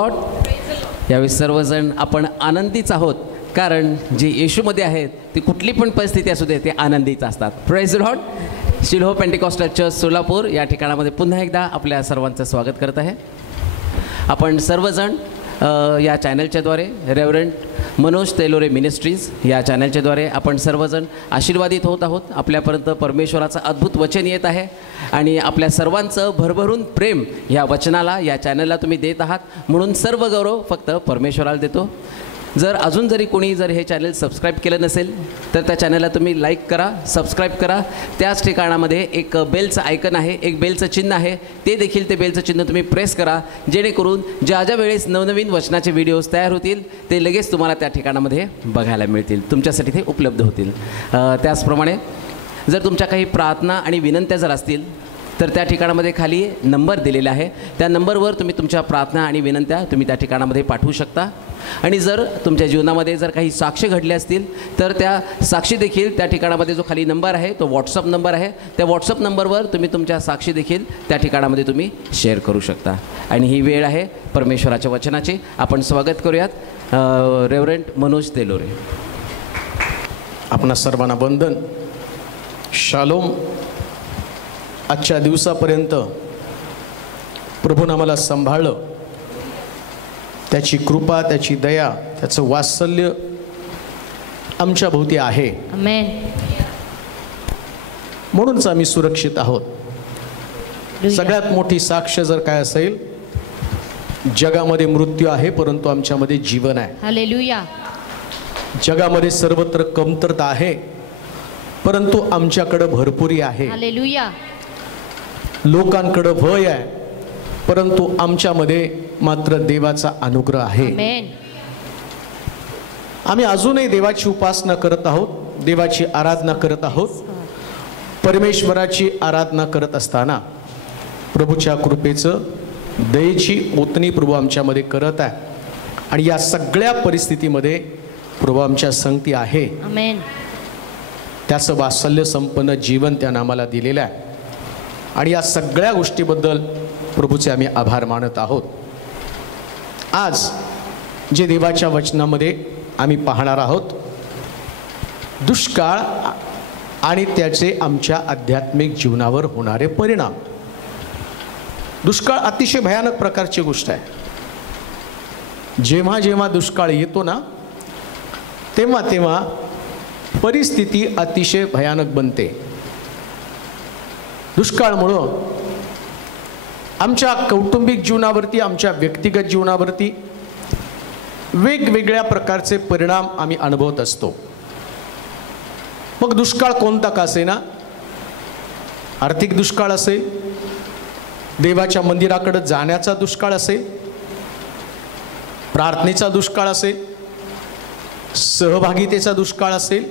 Lord. यावेळी सर्वजण आपण आनंदीच आहोत, कारण जे येशूमध्ये आहेत ती कुठली पण परिस्थिती असू दे ते आनंदीच असतात. Praise the Lord. Shiloh Pentecostal church Solapur या ठिकाणामध्ये पुन्हा एकदा आपल्या सर्वांचं स्वागत करत आहे. आपण सर्वजण या चॅनलच्याद्वारे रेव्हरंट मनोज तेलोरे मिनिस्ट्रीज या चॅनलच्याद्वारे आपण सर्वजण आशीर्वादित होत आहोत. आपल्यापर्यंत परमेश्वराचं अद्भुत वचन येत आहे आणि आपल्या सर्वांचं भरभरून प्रेम या वचनाला, या चॅनलला तुम्ही देत आहात, म्हणून सर्व गौरव फक्त परमेश्वराला देतो. जर अजून जरी कोणी जर हे चॅनल सबस्क्राईब केलं नसेल तर त्या चॅनलला तुम्ही लाईक करा, सबस्क्राईब करा. त्याच ठिकाणामध्ये एक बेलचं आयकन आहे, एक बेलचं चिन्ह आहे, ते देखील ते बेलचं चिन्ह तुम्ही प्रेस करा, जेणेकरून ज्या ज्या वेळेस नवनवीन वचनाचे व्हिडिओज तयार होतील ते लगेच तुम्हाला त्या ठिकाणामध्ये बघायला मिळतील, तुमच्यासाठी ते उपलब्ध होतील. त्याचप्रमाणे जर तुमच्या काही प्रार्थना आणि विनंत्या जर असतील तर त्या ठिकाणामध्ये खाली नंबर दिलेला आहे, त्या नंबरवर तुम्ही तुमच्या प्रार्थना आणि विनंत्या तुम्ही त्या ठिकाणामध्ये पाठवू शकता. आणि जर तुमच्या जीवनामध्ये जर काही साक्ष घडले असतील तर त्या साक्षी देखील त्या ठिकाणामध्ये जो खाली नंबर आहे तो व्हॉट्सअप नंबर आहे, त्या व्हॉट्सअप नंबरवर तुम्ही तुमच्या साक्षी देखील त्या ठिकाणामध्ये तुम्ही शेअर करू शकता. आणि ही वेळ आहे परमेश्वराच्या वचनाची. आपण स्वागत करूयात रेव्हरंट मनोज तेलोरे. आपणा सर्वांना वंदन. शालोम. आजच्या दिवसापर्यंत प्रभूनं आम्हाला सांभाळलं. त्याची कृपा, त्याची दया, त्याचं वात्सल्य आमच्या भोवती आहे. आमेन. म्हणूनच आम्ही सुरक्षित आहोत. सगळ्यात मोठी साक्ष जर काय असेल, जगामध्ये मृत्यू आहे परंतु आमच्यामध्ये जीवन आहे. हालेलुया. जगामध्ये सर्वत्र कमतरता आहे परंतु आमच्याकडे भरपुरी आहे. हालेलुया. लोकांकडे भय आहे परंतु आमच्यामध्ये मात्र देवाचा अनुग्रह आहे. आमेन. आम्ही अजूनही देवाची उपासना करत आहोत, देवाची आराधना करत आहोत. परमेश्वराची आराधना करत असताना प्रभूच्या कृपेचं, दयेची ओतणी प्रभू आमच्यामध्ये करत आहे. आणि या सगळ्या परिस्थितीमध्ये प्रभू आमच्या संगती आहे. आमेन. त्याचं वात्सल्य संपन्न जीवन त्यानं आम्हाला दिलेलं आहे. आणि या सगळ्या गोष्टीबद्दल प्रभूचे आम्ही आभार मानत आहोत. आज जे देवाच्या वचनामध्ये आम्ही पाहणार आहोत, दुष्काळ आणि त्याचे आमच्या आध्यात्मिक जीवनावर होणारे परिणाम. दुष्काळ अतिशय भयानक प्रकारची गोष्ट आहे. जेव्हा जेव्हा दुष्काळ येतो ना तेव्हा तेव्हा परिस्थिती अतिशय भयानक बनते. दुष्काळामुळं आमच्या कौटुंबिक जीवनावरती, आमच्या व्यक्तिगत जीवनावरती वेगवेगळ्या प्रकारचे परिणाम आम्ही अनुभवत असतो. मग दुष्काळ कोणता का असेना, आर्थिक दुष्काळ असेल, देवाच्या मंदिराकडे जाण्याचा दुष्काळ असेल, प्रार्थनेचा दुष्काळ असेल, सहभागितेचा दुष्काळ असेल.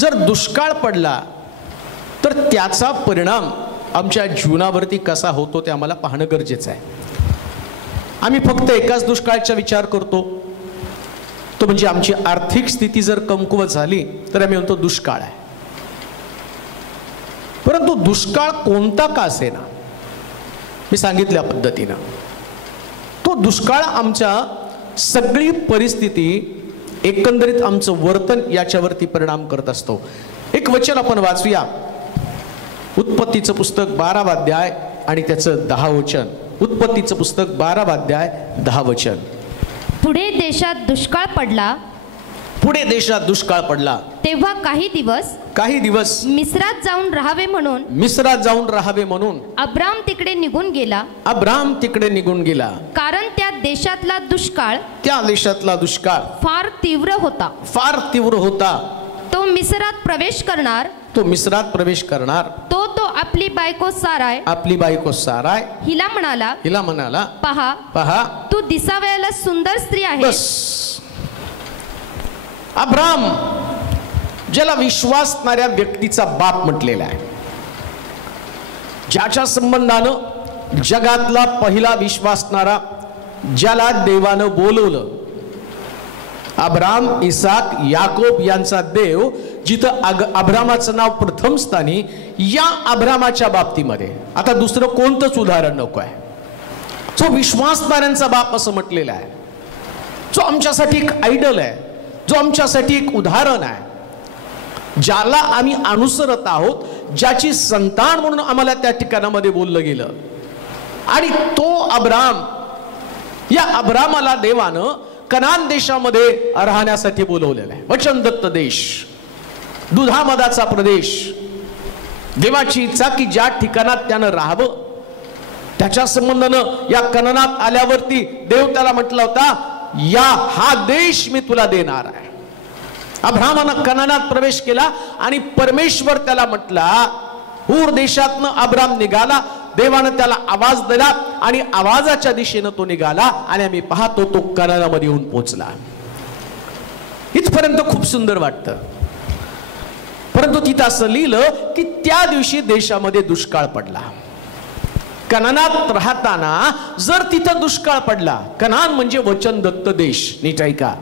जर दुष्काळ पडला तर त्याचा परिणाम आमच्या जीवनावरती कसा होतो ते आम्हाला पाहणं गरजेचं आहे. आम्ही फक्त एकाच दुष्काळाचा विचार करतो, तो म्हणजे आमची आर्थिक स्थिती जर कमकुवत झाली तर आम्ही म्हणतो दुष्काळ आहे. परंतु दुष्काळ कोणता का असेना, मी सांगितल्या पद्धतीनं तो दुष्काळ आमच्या सगळी परिस्थिती, एकंदरीत आमचं वर्तन याच्यावरती परिणाम करत असतो. एक वचन आपण वाचूया, उत्पत्तीचं पुस्तक 12वा अध्याय आणि त्याचं 10 वचन. उत्पत्तीचं पुस्तक 12वा अध्याय 10 वचन. पुढे देशात दुष्काळ पडला. पुढे देशात दुष्काळ पडला. तेव्हा काही दिवस मिस्रात जाऊन राहावे म्हणून अब्राम तिकडे निघून गेला. कारण त्या देशातला दुष्काळ फार तीव्र होता. तो मिस्रात प्रवेश करणार. तो आपली बायको साराय हिला म्हणाला, पहा तू दिसावयाला सुंदर स्त्री आहे. अब्राम, ज्याला विश्वासणाऱ्या व्यक्तीचा बाप म्हटलेला आहे, ज्याच्या संबंधानं जगातला पहिला विश्वासणारा, ज्याला देवानं बोलवलं, अब्राम, इसाक, याकोब यांचा देव, जिथं अब्रामाचं नाव प्रथम स्थानी, या अब्रामाच्या बाबतीमध्ये आता दुसरं कोणतंच उदाहरण नको आहे. जो विश्वासणाऱ्यांचा बाप असं म्हटलेला आहे, जो आमच्यासाठी एक आयडल आहे, जो आमच्यासाठी एक उदाहरण आहे, ज्याला आम्ही अनुसरत आहोत, ज्याची संतान म्हणून आम्हाला त्या ठिकाणामध्ये बोललं गेलं. आणि तो अब्राम, या अब्रामाला देवानं कनान देशामध्ये राहण्यासाठी बोलवलेलं आहे. वचनदत्त देश, दुधामदाचा प्रदेश. देवाची इच्छा की ज्या ठिकाणात त्यानं राहावं, त्याच्या संबंधानं या कनानात आल्यावरती देव त्याला म्हटला होता, हा देश मी तुला देणार आहे. अब्रामानं कनानात प्रवेश केला आणि परमेश्वर त्याला म्हटला, ऊर देशातनं अब्राम निघाला. देवानं त्याला आवाज दिला आणि आवाजाच्या दिशेनं तो निघाला आणि आम्ही पाहतो तो कनानामध्ये येऊन पोहोचला. इथपर्यंत खूप सुंदर वाटतं. परंतु तिथं असं लिहिलं की त्या दिवशी देशामध्ये दुष्काळ पडला. कनानात राहताना जर तिथं दुष्काळ पडला, कनान म्हणजे वचनदत्त देश, नीट ऐका.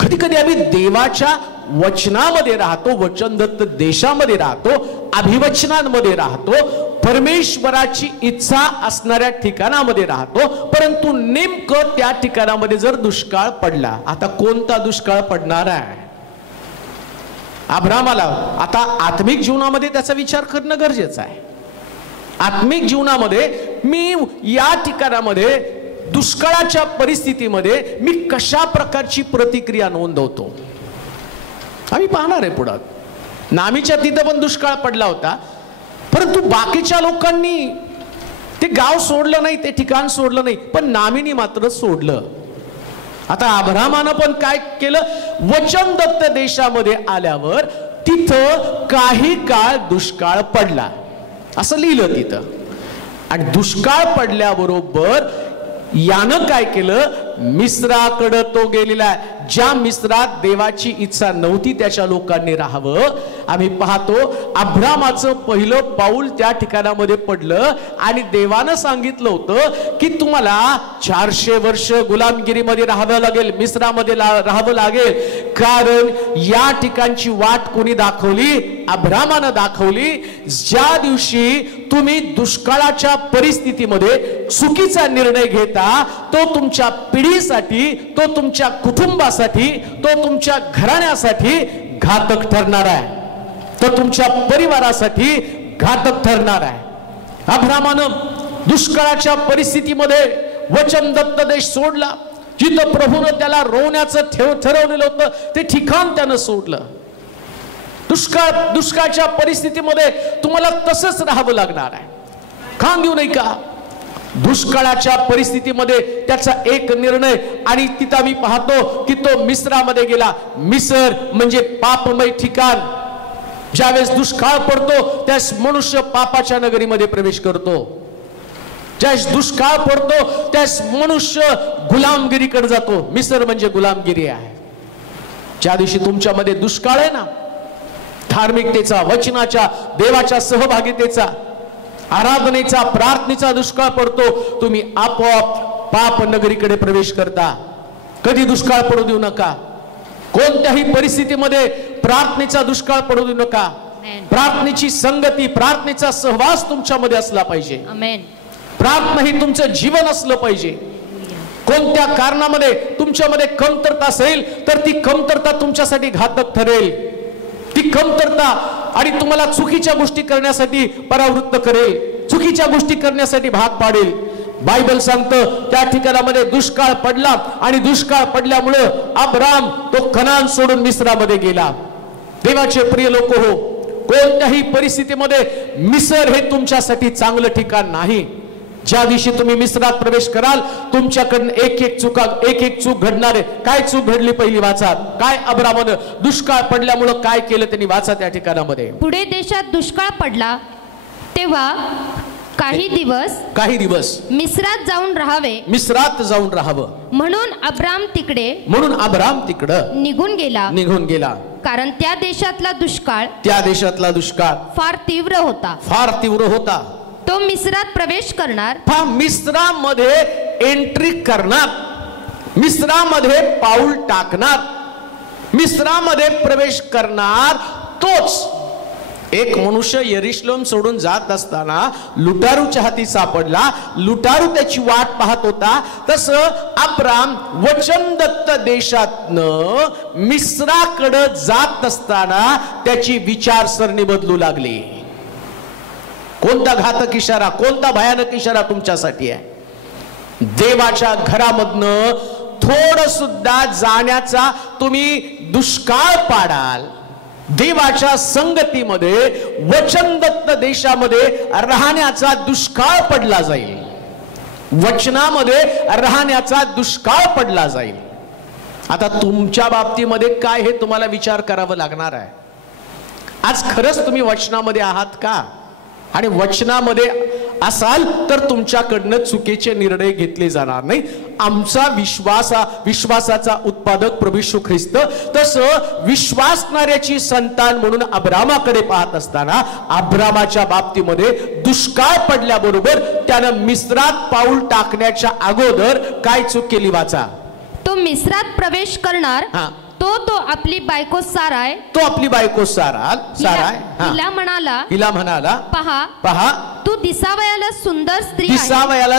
कधी कधी आम्ही देवाच्या वचनामध्ये राहतो, वचनदत्त देशामध्ये राहतो, अभिवचनांमध्ये राहतो, परमेश्वराची इच्छा असणाऱ्या ठिकाणामध्ये राहतो, परंतु नेमकं त्या ठिकाणामध्ये जर दुष्काळ पडला, आता कोणता दुष्काळ पडणार आहे? अब्रामाला आता आत्मिक जीवनामध्ये त्याचा विचार करणं गरजेचं आहे. आत्मिक जीवनामध्ये मी या ठिकाणामध्ये दुष्काळाच्या परिस्थितीमध्ये मी कशा प्रकारची प्रतिक्रिया नोंदवतो आम्ही पाहणार आहे पुढे. नामीच्या तिथं पण दुष्काळ पडला होता, परंतु बाकीच्या लोकांनी ते गाव सोडलं नाही, ते ठिकाण सोडलं नाही, पण नामीनी मात्र सोडलं. आता अब्रामानं पण काय केलं, वचनदत्त देशामध्ये आल्यावर तिथं काही काळ दुष्काळ पडला असं लिहिलं तिथं. आणि दुष्काळ पडल्याबरोबर यानं काय केलं, मिस्राकडे तो गेलेला आहे. ज्या मिस्रात देवाची इच्छा नव्हती त्याच्या लोकांनी राहावं. आम्ही पाहतो अब्रामाचं पहिलं पाऊल त्या ठिकाणामध्ये पडलं आणि देवानं सांगितलं होतं की तुम्हाला 400 वर्ष गुलामगिरीमध्ये राहावं लागेल, मिस्रामध्ये राहावं लागेल. कारण या ठिकाणची वाट कोणी दाखवली? अब्रामानं दाखवली. ज्या दिवशी तुम्ही दुष्काळाच्या परिस्थितीमध्ये चुकीचा निर्णय घेता, तो तुमच्या पिढीसाठी, तो तुमच्या कुटुंबासाठी, तो तुमच्या घराण्यासाठी घातक ठरणार आहे, तो तुमच्या परिवारासाठी घातक ठरणार आहे. अब्रामानं दुष्काळाच्या परिस्थितीमध्ये वचनदत्त देश सोडला. जिथं प्रभूनं त्याला रोवण्याचं ठरवलेलं होतं ते ठिकाण त्यानं सोडलं. दुष्काळाच्या परिस्थितीमध्ये तुम्हाला तसंच राहावं लागणार आहे. खान देऊ नाही का? दुष्काळाच्या परिस्थितीमध्ये त्याचा एक निर्णय, आणि तिथं आम्ही पाहतो की तो मिस्रामध्ये गेला. मिसर म्हणजे पापमय ठिकाण. ज्यावेळेस दुष्काळ पडतो त्यास मनुष्य पापाच्या नगरीमध्ये प्रवेश करतो. ज्यावेळेस दुष्काळ पडतो त्यास मनुष्य गुलामगिरीकडे जातो. मिसर म्हणजे गुलामगिरी आहे. ज्या दिवशी तुमच्यामध्ये दुष्काळ आहे ना, धार्मिकतेचा, वचनाच्या, देवाच्या सहभागितेचा, आराधनेचा, प्रार्थनेचा दुष्काळ पडतो, तुम्ही आपोआप पाप नगरीकडे प्रवेश करता. कधी दुष्काळ पडू देऊ नका. कोणत्याही परिस्थितीमध्ये प्रार्थनेचा दुष्काळ पडू देऊ नका. प्रार्थनेची संगती, प्रार्थनेचा सहवास तुमच्यामध्ये असला पाहिजे. प्रार्थना ही तुमचं जीवन असलं पाहिजे. कोणत्या कारणामध्ये तुमच्यामध्ये कमतरता असेल तर ती कमतरता तुमच्यासाठी घातक ठरेल. ती कमतरता आणि तुम्हाला चुकीच्या गोष्टी करण्यासाठी परावृत्त करेल, चुकीच्या गोष्टी करण्यासाठी भाग पाडेल. बायबल सांगतं त्या ठिकाणामध्ये दुष्काळ पडला आणि दुष्काळ पडल्यामुळे अब्राम तो कनान सोडून मिस्रामध्ये गेला. देवाचे प्रिय लोक हो, कोणत्याही परिस्थितीमध्ये मिसर हे तुमच्यासाठी चांगलं ठिकाण नाही. ज्या दिवशी तुम्ही मिस्रात प्रवेश कराल तुमच्याकडून एक एक चूक घडणार आहे. काय चूक घडली पहिली वाचा. काय अब्रामानं दुष्काळ पडल्यामुळे काय केलं त्यांनी, वाचा त्या ठिकाणामध्ये. पुढे देशात दुष्काळ पडला तेव्हा काही दिवस मिस्रात जाऊन राहावं म्हणून अब्राम तिकडे निघून गेला. कारण त्या देशातला दुष्काळ फार तीव्र होता. तो मिस्रात प्रवेश करणार, मिस्रामध्ये एंट्री करणार, मिस्रामध्ये पाऊल टाकणार, मिस्रामध्ये प्रवेश करणार, तोच एक मनुष्य यरुशलेम सोडून जात असताना लुटारूच्या हाती सापडला. लुटारू त्याची वाट पाहत होता. तसं अब्राम वचनदत्त देशातनं मिस्राकडे जात असताना त्याची विचारसरणी बदलू लागली. कोणता घातक इशारा, कोणता भयानक इशारा तुमच्यासाठी आहे? देवाच्या घरामधनं थोडं सुद्धा जाण्याचा तुम्ही दुष्काळ पाडाल. देवाच्या संगतीमध्ये वचनदत्त देशामध्ये राहण्याचा दुष्काळ पडला जाईल. वचनामध्ये राहण्याचा दुष्काळ पडला जाईल. आता तुमच्या बाबतीमध्ये काय हे तुम्हाला विचार करावा लागणार आहे. आज खरंच तुम्ही वचनामध्ये आहात का? आणि वचनामध्ये असाल तर तुमच्याकडनं चुकीचे निर्णय घेतले जाणार नाही. आमचा विश्वासाचा उत्पादक प्रभू येशू ख्रिस्त, तसं विश्वासणाऱ्याची संतान म्हणून अब्रामाकडे पाहत असताना अब्रामाच्या बाबतीमध्ये दुष्काळ पडल्याबरोबर त्यानं मिस्रात पाऊल टाकण्याच्या अगोदर काय चूक केली वाचा. तो मिस्रात प्रवेश करणार. तो आपली बायको साराय. तो आपली बायको साराय. हिला म्हणाला पहा तू दिसावयाला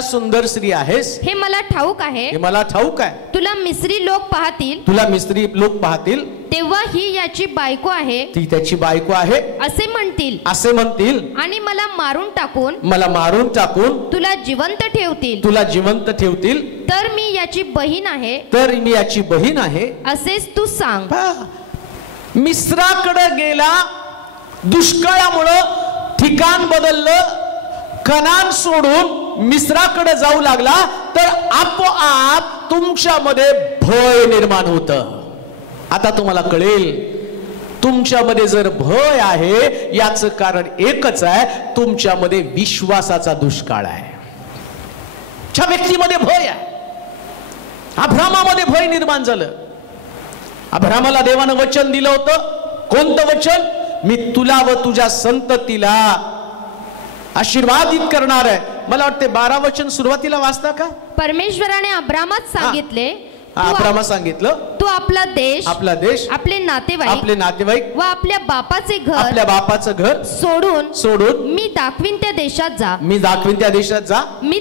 सुंदर स्त्री आहेस. हे मला ठाऊक आहे. तुला मिस्री लोक पाहतील तेव्हा ही याची बायको आहे, ती त्याची बायको आहे असे म्हणतील आणि मला मारून टाकून तुला जिवंत ठेवतील. तर मी याची बहीण आहे असेच तू सांग. मिस्राकडे गेला, दुष्काळामुळं ठिकाण बदललं, कनान सोडून मिस्राकडे जाऊ लागला, तर आपोआप तुमच्यामध्ये भय निर्माण होतं. आता तुम्हाला कळेल, तुमच्यामध्ये जर भय आहे याचं कारण एकच आहे, तुमच्यामध्ये विश्वासाचा दुष्काळ आहे. त्या व्यक्तीमध्ये भय आहे. अब्रामामध्ये भय निर्माण झालं. अब्रामाला देवानं वचन दिलं होतं. कोणतं वचन? मी तुला व तुझ्या संततीला आशीर्वादित करणार आहे. मला वाटते 12 वचन सुरुवातीला वाचता का? परमेश्वराने अब्रामास सांगितले, सांगितलं तू आपला देश, आपले नातेवाईक व आपल्या बापाचं घर सोडून मी दाखवीन त्या देशात जा. मी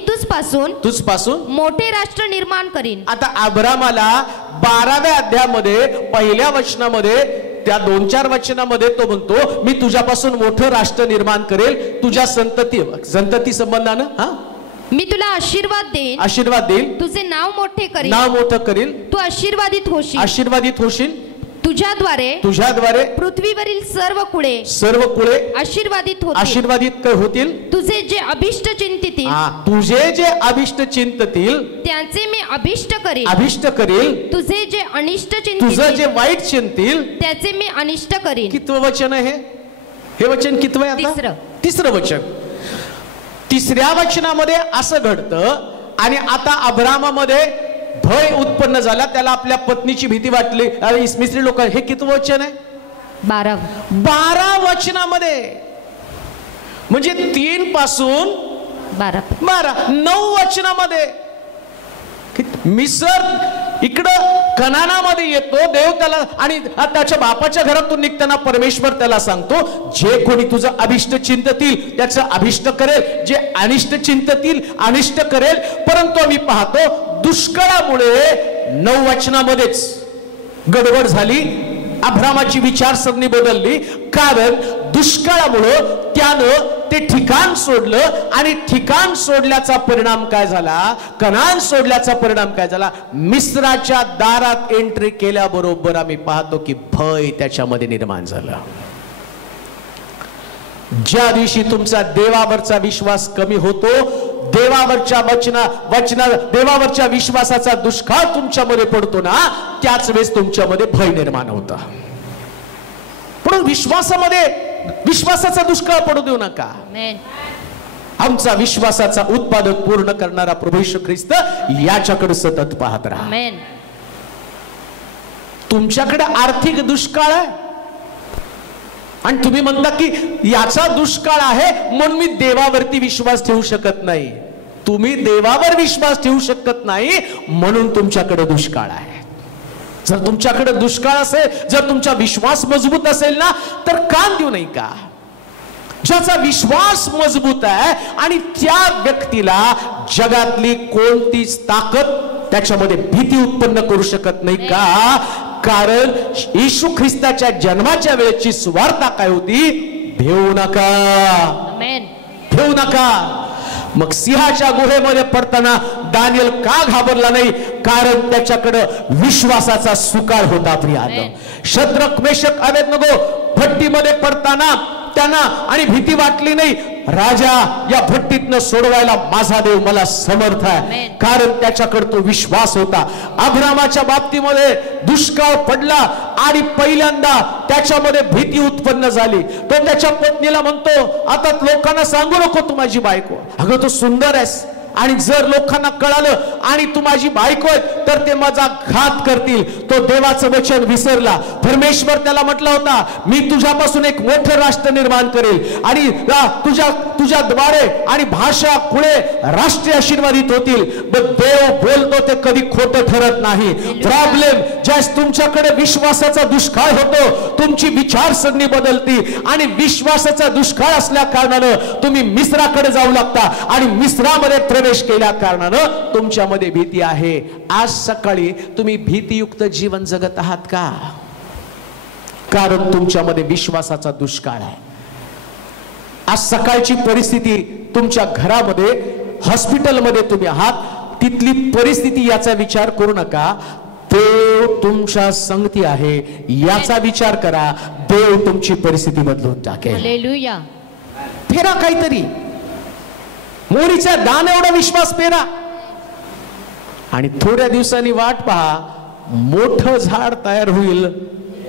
तुझपासून मोठे राष्ट्र निर्माण करीन. आता अब्रामाला 12व्या अध्यायामध्ये पहिल्या वचनामध्ये, त्या 2-4 वचनामध्ये तो म्हणतो, मी तुझ्यापासून मोठं राष्ट्र निर्माण करेल, तुझ्या संतती संबंधानं मी तुला आशीर्वाद देईन, तुझे नाव मोठं करील, तू आशीर्वादित होशील. तुझ्याद्वारे पृथ्वीवरील सर्व कुळे आशीर्वादित होतील. तुझे जे अभिष्ट चिंततील त्यांचे मी अभिष्ट करील. तुझे जे अनिष्ट तुझं जे वाईट चिंतील त्याचे मी अनिष्ट करीन. कितवं वचन आहे हे? वचन कितवं आहे? तिसरं वचन. तिसऱ्या वचनामध्ये असं घडतं आणि आता अब्रामामध्ये भय उत्पन्न झाला. त्याला आपल्या पत्नीची भीती वाटली. मिस्री लोक, हे किती वचन आहे? 12 वचनामध्ये, म्हणजे 3 पासून 12 9 वचनामध्ये मिसर इकडं कनानामध्ये येतो. देव त्याला आणि त्याच्या बापाच्या घरातून निघताना परमेश्वर त्याला सांगतो, जे कोणी तुझं अभिष्ट चिंततील त्याचं अभिष्ट करेल, जे अनिष्ट चिंततील अनिष्ट करेल. परंतु आम्ही पाहतो दुष्काळामुळे 9 वचनामध्येच गडबड झाली. अब्रामाची विचारसरणी बदलली. कारण दुष्काळामुळं त्यानं ते ठिकाण सोडलं आणि ठिकाण सोडल्याचा परिणाम काय झाला? कनान सोडल्याचा परिणाम काय झाला? मिस्राच्या दारात एंट्री केल्याबरोबर आम्ही पाहतो की भय त्याच्यामध्ये निर्माण झाला. ज्या दिवशी तुमचा देवावरचा विश्वास कमी होतो, देवावरच्या विश्वासाचा दुष्काळ तुमच्यामध्ये पडतो ना, त्याच वेळेस तुमच्यामध्ये भय निर्माण होता. पण विश्वासाचा दुष्काळ पडू देऊ नका. आमचा विश्वासाचा उत्पादक पूर्ण करणारा प्रभू येशू ख्रिस्त याच्याकडे सतत पाहत राहा. तुमच्याकडे आर्थिक दुष्काळ आहे आणि तुम्ही म्हणता की याचा दुष्काळ आहे म्हणून मी देवावरती विश्वास ठेवू शकत नाही. तुम्ही देवावर विश्वास ठेवू शकत नाही म्हणून तुमच्याकडे दुष्काळ आहे. जर तुमच्याकडे दुष्काळ असेल, जर तुमचा विश्वास मजबूत असेल ना, तर कान देऊ नाही का? ज्याचा विश्वास मजबूत आहे आणि त्या व्यक्तीला जगातली कोणतीच ताकद त्याच्यामध्ये भीती उत्पन्न करू शकत नाही. का? कारण येशू ख्रिस्ताच्या जन्माच्या वेळेची सुवार्ता काय होती? भेऊ नका, भेऊ नका. मग सिंहाच्या गुहेमध्ये पडताना दानियल का घाबरला नाही? कारण त्याच्याकडे विश्वासाचा सुकाळ होता. प्रियानो, शद्रक, मेशक, अबेदनगो भट्टीमध्ये पडताना त्यांना आणि भीती वाटली नाही. राजा, या भट्टीतनं सोडवायला माझा देव मला समर्थ आहे, कारण त्याच्याकडे तो विश्वास होता. अब्रामाच्या बाबतीमध्ये दुष्काळ पडला आणि पहिल्यांदा त्याच्यामध्ये भीती उत्पन्न झाली. तो त्याच्या पत्नीला म्हणतो, आता लोकांना सांगू नको तू माझी बायको. अगं, तो सुंदर आहेस आणि जर लोकांना कळालं आणि तू माझी बायको आहे तर ते माझा घात करतील. तो देवाचं वचन विसरला. परमेश्वर त्याला म्हटला होता, मी तुझ्यापासून एक मोठं राष्ट्र निर्माण करेल आणि तुझ्या द्वारे आणि भाषा, कुळे, राष्ट्रीय आशीर्वादित होतील. देव बोलतो ते कधी खोटं ठरत नाही. प्रॉब्लेम ज्यास तुमच्याकडे विश्वासाचा दुष्काळ होतो, तुमची विचारसरणी बदलती आणि विश्वासाचा दुष्काळ असल्या कारणानं तुम्ही मिस्राकडे जाऊ लागता आणि मिस्रामध्ये प्रवेश केल्या कारणानं तुमच्यामध्ये भीती आहे. आज सकाळी तुम्ही भीतीयुक्त जीवन जगत आहात का? कारण तुमच्यामध्ये विश्वासाचा दुष्काळ आहे. आज सकाळची परिस्थिती तुमच्या घरामध्ये, हॉस्पिटलमध्ये तुम्ही आहात, तिथली परिस्थिती याचा विचार करू नका. देव तुमच्या संगती आहे याचा विचार करा. देव तुमची परिस्थिती बदलून टाकेल. हालेलुया. फेरा काहीतरी, मोरीच्या दाना एवढा विश्वास पेरा आणि थोड्या दिवसांनी वाट पहा, मोठं झाड तयार होईल.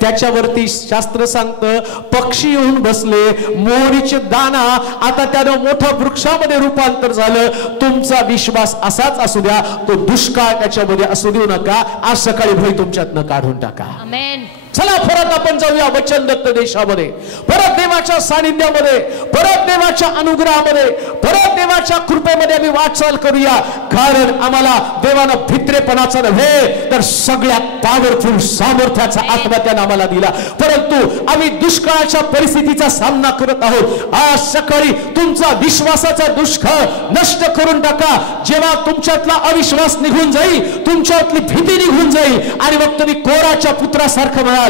त्याच्यावरती शास्त्र सांगतं, पक्षी येऊन बसले, मोरीचे दाना आता त्यानं मोठ्या वृक्षामध्ये रूपांतर झालं. तुमचा विश्वास असाच असू द्या, तो दुष्काळ त्याच्यामध्ये असू देऊ नका. आज सकाळी भय तुमच्यातनं काढून टाका. आमेन. चला परत आपण जाऊया वचनदत्त देशामध्ये, परत देवाच्या सानिध्यामध्ये, परत देवाच्या अनुग्रहामध्ये, परत देवाच्या कृपेमध्ये आम्ही वाटचाल करूया. कारण आम्हाला देवानं भित्रेपणाचा नव्हे तर सगळ्यात पॉवरफुल सामर्थ्याचा आत्मा त्यानं आम्हाला दिला. परंतु आम्ही दुष्काळाच्या परिस्थितीचा सामना करत आहोत. आज सकाळी तुमचा विश्वासाचा दुष्काळ नष्ट करून टाका. जेव्हा तुमच्यातला अविश्वास निघून जाईल, तुमच्यातली भीती निघून जाईल आणि मग तुम्ही कोराच्या पुत्रासारखं म्हणाल,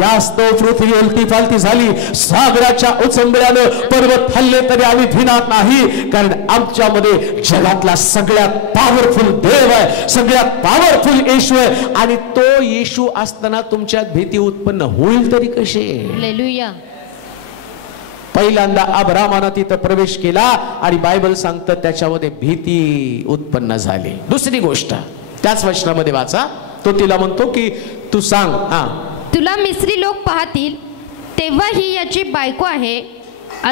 यास्तव पृथ्वी उलटी पालटी झाली, सागराच्या उचंबळ्यानं पर्वत हल्ले तरी आम्ही भिणार नाही. कारण आमच्यामध्ये जगातला सगळ्यात पॉवरफुल देव आहे, सगळ्यात पॉवरफुल येशू आहे. आणि तो येशू असताना तुमच्यात भीती उत्पन्न होईल तरी कशी? हालेलुया. पहिल्यांदा अब्रामानं तिथं प्रवेश केला आणि बायबल सांगतं त्याच्यामध्ये भीती उत्पन्न झाली. दुसरी गोष्ट त्याच वचनामध्ये वाचा, तो तिला म्हणतो की तू सांग, तुला मिस्री लोक पाहतील तेव्हा ही याची बायको आहे,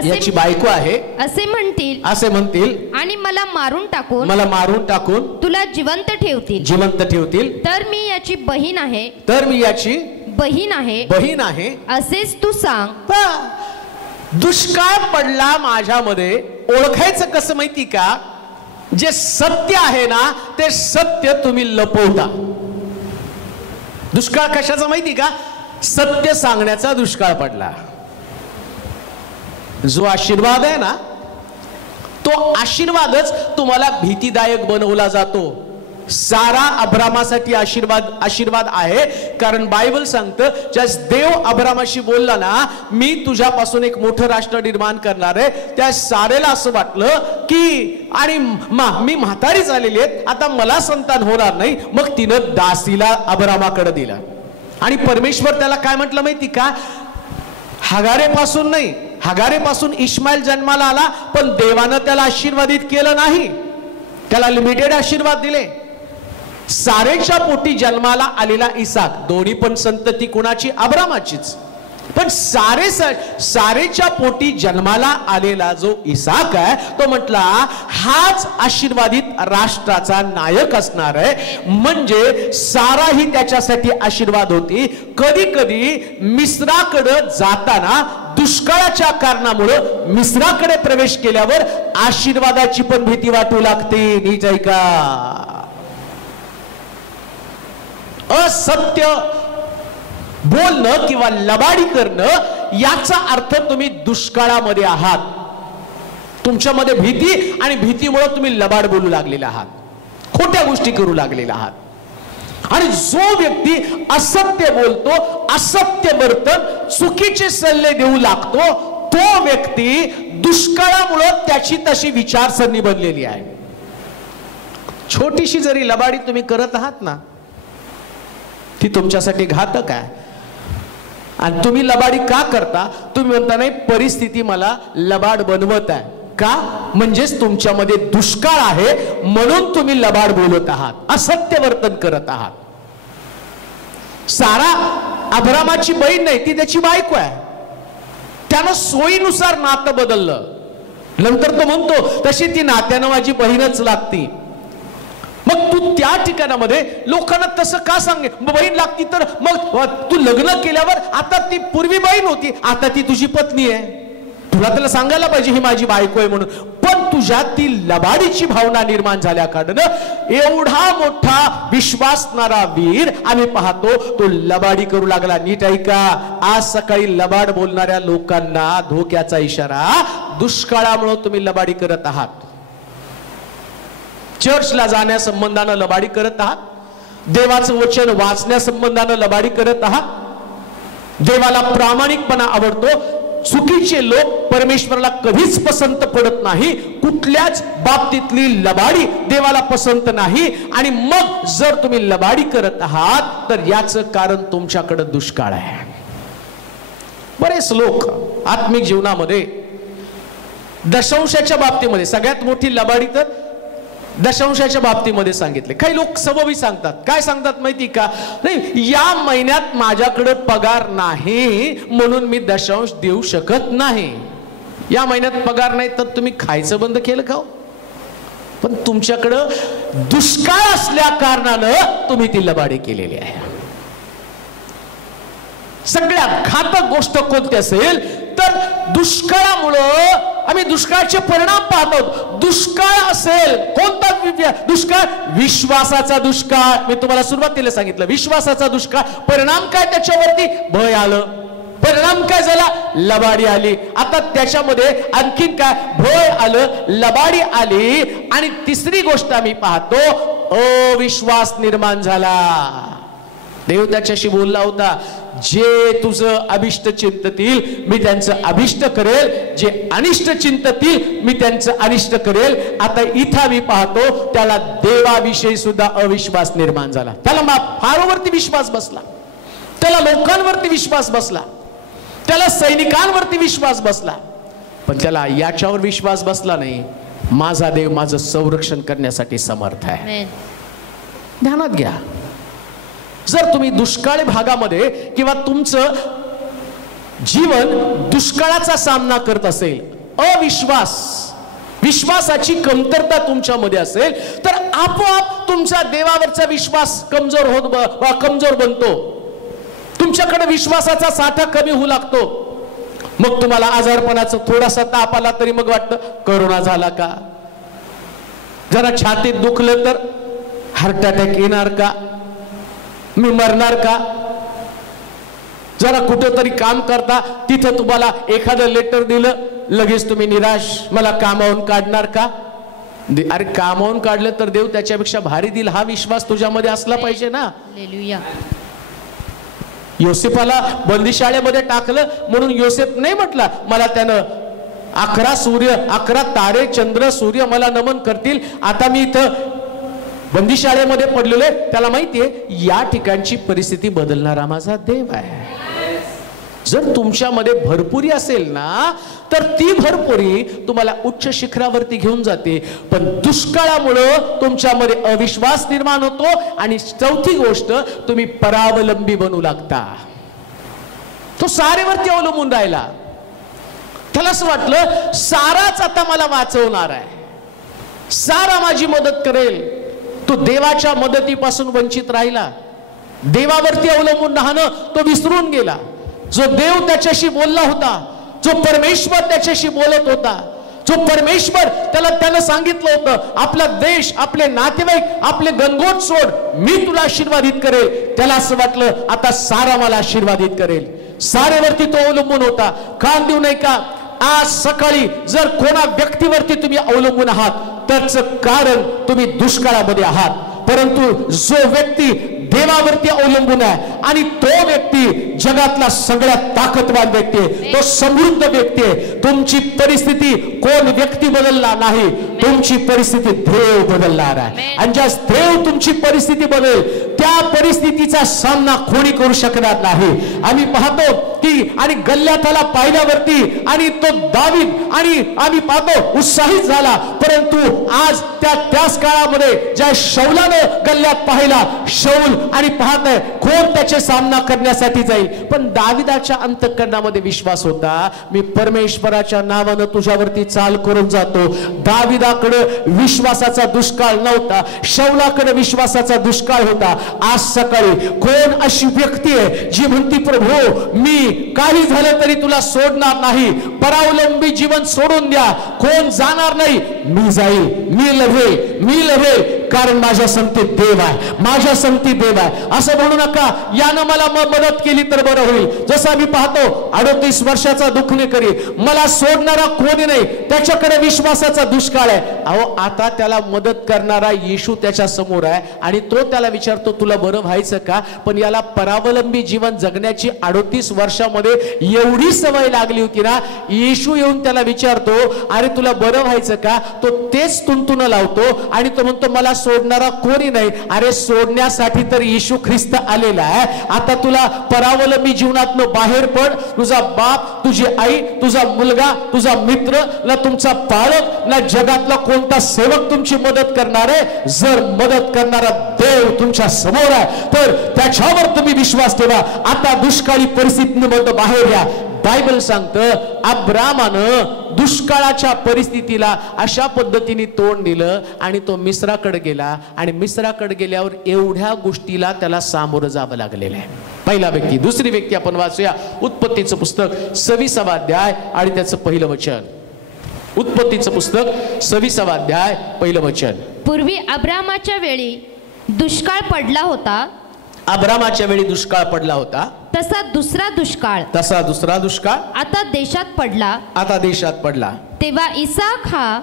याची बायको आहे असे म्हणतील आणि मला मारून टाकून तुला जिवंत ठेवतील. तर मी याची बहीण आहे असेच तू सांग. दुष्काळ पडला माझ्यामध्ये, ओळखायचं कसं माहिती का? जे सत्य आहे ना ते सत्य तुम्ही लपवता. दुष्काळ कशाचा माहिती का? सत्य सांगण्याचा दुष्काळ पडला. जो आशीर्वाद आहे ना तो आशीर्वादच तुम्हाला भीतीदायक बनवला जातो. सारा अब्रामासाठी आशीर्वाद आहे. कारण बायबल सांगतं, ज्यास देव अब्रामाशी बोलला ना, मी तुझ्यापासून एक मोठं राष्ट्र निर्माण करणार आहे, त्या सारेला असं वाटलं की आणि मी म्हातारी झालेली आहे, आता मला संतान होणार नाही. मग तिनं दासीला अब्रामाकडे दिला आणि परमेश्वर त्याला काय म्हटलं माहिती का? हगारेपासून नाही, हगारेपासून इश्माईल जन्माला आला, पण देवानं त्याला आशीर्वादित केलं नाही, त्याला लिमिटेड आशीर्वाद दिले. सारेच्या पोटी जन्माला आलेला इसाक, दोन्ही पण संतती कुणाची? अब्रामाचीच. पण सारेच्या पोटी जन्माला आलेला जो इसाक आहे तो म्हटला हाच आशीर्वादित राष्ट्राचा नायक असणार आहे. म्हणजे सारा ही त्याच्यासाठी आशीर्वाद होती. कधी कधी मिस्राकडे जाताना दुष्काळाच्या कारणामुळे मिस्राकडे प्रवेश केल्यावर आशीर्वादाची पण भीती वाटू लागते. नीट ऐका, असत्य बोलणं किंवा लबाडी करणं याचा अर्थ तुम्ही दुष्काळामध्ये आहात. तुमच्यामध्ये भीती आणि भीतीमुळे तुम्ही लबाड बोलू लागलेले आहात, खोट्या गोष्टी करू लागलेले आहात. आणि जो व्यक्ती असत्य बोलतो, असत्य वर्तन, चुकीचे सल्ले देऊ लागतो, तो व्यक्ती दुष्काळामुळे त्याची तशी विचारसरणी बनलेली आहे. छोटीशी जरी लबाडी तुम्ही करत आहात ना, ती तुमच्यासाठी घातक आहे. आणि तुम्ही लबाडी का करता? तुम्ही म्हणता नाही परिस्थिती मला लबाड बनवत आहे. का? म्हणजेच तुमच्यामध्ये दुष्काळ आहे म्हणून तुम्ही लबाड बोलत आहात, असत्य वर्तन करत आहात. सारा अब्रामाची बहीण नाही, ती त्याची बायको आहे. त्यानं सोयीनुसार नातं बदललं. नंतर तो म्हणतो तशी ती नात्यानं माझी बहीणच लागती. मग तू त्या ठिकाणामध्ये लोकांना तसं का सांगे? बहीण लागती तर मग तू लग्न केल्यावर आता ती पूर्वी बहीण होती, आता ती तुझी पत्नी आहे. तुला त्याला सांगायला पाहिजे ही माझी बायको आहे म्हणून. पण तुझ्यात ती लबाडीची भावना निर्माण झाल्या कारणानं एवढा मोठा विश्वासणारा वीर आम्ही पाहतो तो लबाडी करू लागला. नीट ऐका, आज सकाळी लबाड बोलणाऱ्या लोकांना धोक्याचा इशारा. दुष्काळामुळे तुम्ही लबाडी करत आहात. चर्चला जाण्या संबंधानं लबाडी करत आहात. देवाचं वचन वाचण्या संबंधानं लबाडी करत आहात. देवाला प्रामाणिकपणा आवडतो. चुकीचे लोक परमेश्वराला कधीच पसंत पडत नाही. कुठल्याच बाबतीतली लबाडी देवाला पसंत नाही. आणि मग जर तुम्ही लबाडी करत आहात तर याचं कारण तुमच्याकडे दुष्काळ आहे. बरेच लोक आत्मिक जीवनामध्ये दशांशाच्या बाबतीमध्ये सगळ्यात मोठी लबाडी तर दशांशाच्या बाबतीमध्ये सांगितले. काही लोक सबबी सांगतात. काय सांगतात माहिती का? नाही, या महिन्यात माझ्याकडे पगार नाही म्हणून मी दशांश देऊ शकत नाही. या महिन्यात पगार नाही तर तुम्ही खायचं बंद केलं का? पण तुमच्याकडं दुष्काळ असल्या कारणानं तुम्ही ती लबाडी केलेली आहे. सगळ्यात घातक गोष्ट कोणती असेल तर दुष्काळामुळं आम्ही दुष्काळाचे परिणाम पाहतो. दुष्काळ असेल कोणता दुष्काळ? विश्वासाचा दुष्काळ. मी तुम्हाला सुरुवातीला सांगितलं विश्वासाचा दुष्काळ. परिणाम काय त्याच्यावरती? भय आलं. परिणाम काय झाला? लबाडी आली. आता त्याच्यामध्ये आणखीन काय? भय आलं, लबाडी आली. आणि तिसरी गोष्ट आम्ही पाहतो अविश्वास निर्माण झाला. देव त्याच्याशी बोलला होता जे तुझं अभिष्ट चिंततील मी त्यांचं अभिष्ट करेल, जे अनिष्ट चिंततील मी त्यांचं अनिष्ट करेल. आता इथं मी पाहतो त्याला देवाविषयी सुद्धा अविश्वास निर्माण झाला. त्याला फारोवरती विश्वास बसला, त्याला लोकांवरती विश्वास बसला, त्याला सैनिकांवरती विश्वास बसला. पण त्याला याच्यावर विश्वास बसला नाही, माझा देव माझं संरक्षण करण्यासाठी समर्थ आहे. ध्यानात घ्या, जर तुम्ही दुष्काळी भागामध्ये किंवा तुमचं जीवन दुष्काळाचा सामना करत असेल, विश्वासाची कमतरता तुमच्यामध्ये असेल तर आपोआप तुमचा देवावरचा विश्वास कमजोर बनतो. तुमच्याकडे विश्वासाचा साठा कमी होऊ लागतो. मग तुम्हाला आजारपणाचा थोडासा ताप आला तरी मग वाटतं करोना झाला का? जरा छातीत दुखलं तर हार्ट अटॅक येणार का? मी मरणार का? जरा कुठेतरी काम करता तिथं तुम्हाला एखादं लेटर दिलं लगेच तुम्ही निराश, मला कामावून काढणार का? अरे कामावून काढलं तर देव त्याच्यापेक्षा भारी दिल हा विश्वास तुझ्यामध्ये असला पाहिजे ना. योसेफाला बंदिशाळेमध्ये टाकलं म्हणून योसेफ नाही म्हटला मला त्यानं 11 तारे चंद्र सूर्य मला नमन करतील, आता मी इथं बंदिशाळेमध्ये पडलेले. त्याला माहितीये या ठिकाणची परिस्थिती बदलणारा माझा देव आहे. जर तुमच्यामध्ये भरपुरी असेल ना तर ती भरपुरी तुम्हाला उच्च शिखरावरती घेऊन जाते. पण दुष्काळामुळं तुमच्यामध्ये अविश्वास निर्माण होतो. आणि चौथी गोष्ट, तुम्ही परावलंबी बनू लागता. तो सारेवरती अवलंबून राहिला. त्याला असं वाटलं साराच आता मला वाचवणार आहे, सारा माझी मदत करेल. तो देवाच्या मदतीपासून वंचित राहिला. देवावरती अवलंबून राहणं तो विसरून गेला. जो देव त्याच्याशी बोलला होता, जो परमेश्वर त्याच्याशी बोलत होता, जो परमेश्वर त्यानं सांगितलं होतं आपला देश, आपले नातेवाईक, आपले गणगोत सोड, मी तुला आशीर्वादित करेल. त्याला असं वाटलं आता सारा मला आशीर्वादित करेल. सारेवरती तो अवलंबून होता. कान देऊ नये का? आज सकाळी जर कोणा व्यक्तीवरती तुम्ही अवलंबून आहात त्याचं कारण तुम्ही दुष्काळामध्ये आहात. परंतु जो व्यक्ती देवावरती अवलंबून आहे आणि तो व्यक्ती जगातला सगळ्यात ताकदवान व्यक्ती आहे, तो समृद्ध व्यक्ती आहे. तुमची परिस्थिती कोण व्यक्ती बदलणार नाही, तुमची परिस्थिती देव बदलणार आहे. आणि ज्या देव तुमची परिस्थिती बदलेल त्या परिस्थितीचा सामना कोणी करू शकणार नाही. आम्ही पाहतो की आणि गल्ल्याताला पाहिल्यावरती आणि तो दावीद आणि आम्ही पाहतो उत्साहित झाला. परंतु आज त्याच काळामध्ये ज्या शौलानं गल्ल्यात पाहिला, शौल आणि पाहत आहे कोण त्याचे सामना करण्यासाठी जाईल. पण दाविदाच्या अंतःकरणामध्ये विश्वास होता, मी परमेश्वराच्या नावानं तुझ्यावरती चाल करून जातो. दाविदाकडे विश्वासाचा दुष्काळ नव्हता, शौलाकडे विश्वासाचा दुष्काळ होता. आज सकाळी कोण अशी व्यक्ती आहे जी म्हणती प्रभू मी काही झालं तरी तुला सोडणार नाही, परावलंबी जीवन सोडून द्या, कोण जाणार नाही, मी जाईल, मी लढेल कारण माझ्या संगतीत देव आहे, माझ्या संगतीत देव आहे. असं म्हणू नका यानं मला मदत केली तर बरं होईल. जसं आम्ही पाहतो 38 वर्षाचा दुखणेकरी, मला सोडणारा कोणी नाही, त्याच्याकडे विश्वासाचा दुष्काळ आहे. अहो आता त्याला मदत करणारा येशू त्याच्या समोर आहे आणि तो त्याला विचारतो तुला बरं व्हायचं का? पण याला परावलंबी जीवन जगण्याची 38 वर्षामध्ये एवढी सवय लागली होती ना, येशू येऊन त्याला विचारतो अरे तुला बरं व्हायचं का? तो तेच तुंतुन लावतो आणि तो म्हणतो मला सोडणारा कोणी नाही. अरे सोडण्यासाठी तर येशू ख्रिस्त आलेला आहे. आता तुला परावलंबी जीवनातनं बाहेर पड. तुझा बाप, तुझी आई, तुझा मुलगा, तुझा मित्र, ना तुमचा पालक, ना जगातला कोणता सेवक तुमची मदत करणार आहे. जर मदत करणारा देव तुमच्या समोर आहे तर त्याच्यावर तुम्ही विश्वास ठेवा. आता दुष्काळी परिस्थितीमध्ये बाहेर या. बायबल सांगतं अब्रामानं दुष्काळाच्या परिस्थितीला अशा पद्धतीने तोंड दिलं आणि तो मिस्राकडे गेला आणि मिस्राकडे गेल्यावर एवढ्या गोष्टीला त्याला सामोरं जावं लागलेलं आहे. पहिला व्यक्ती. दुसरी व्यक्ती आपण वाचूया उत्पत्तीचं पुस्तक 26 अध्याय आणि त्याचं पहिलं वचन. उत्पत्तीचं पुस्तक 26 अध्याय पहिलं वचन. पूर्वी अब्रामाच्या वेळी दुष्काळ पडला होता. अब्रामाच्या वेळी दुष्काळ पडला होता. तसा दुसरा दुष्काळ आता देशात पडला. तेव्हा इसाक हा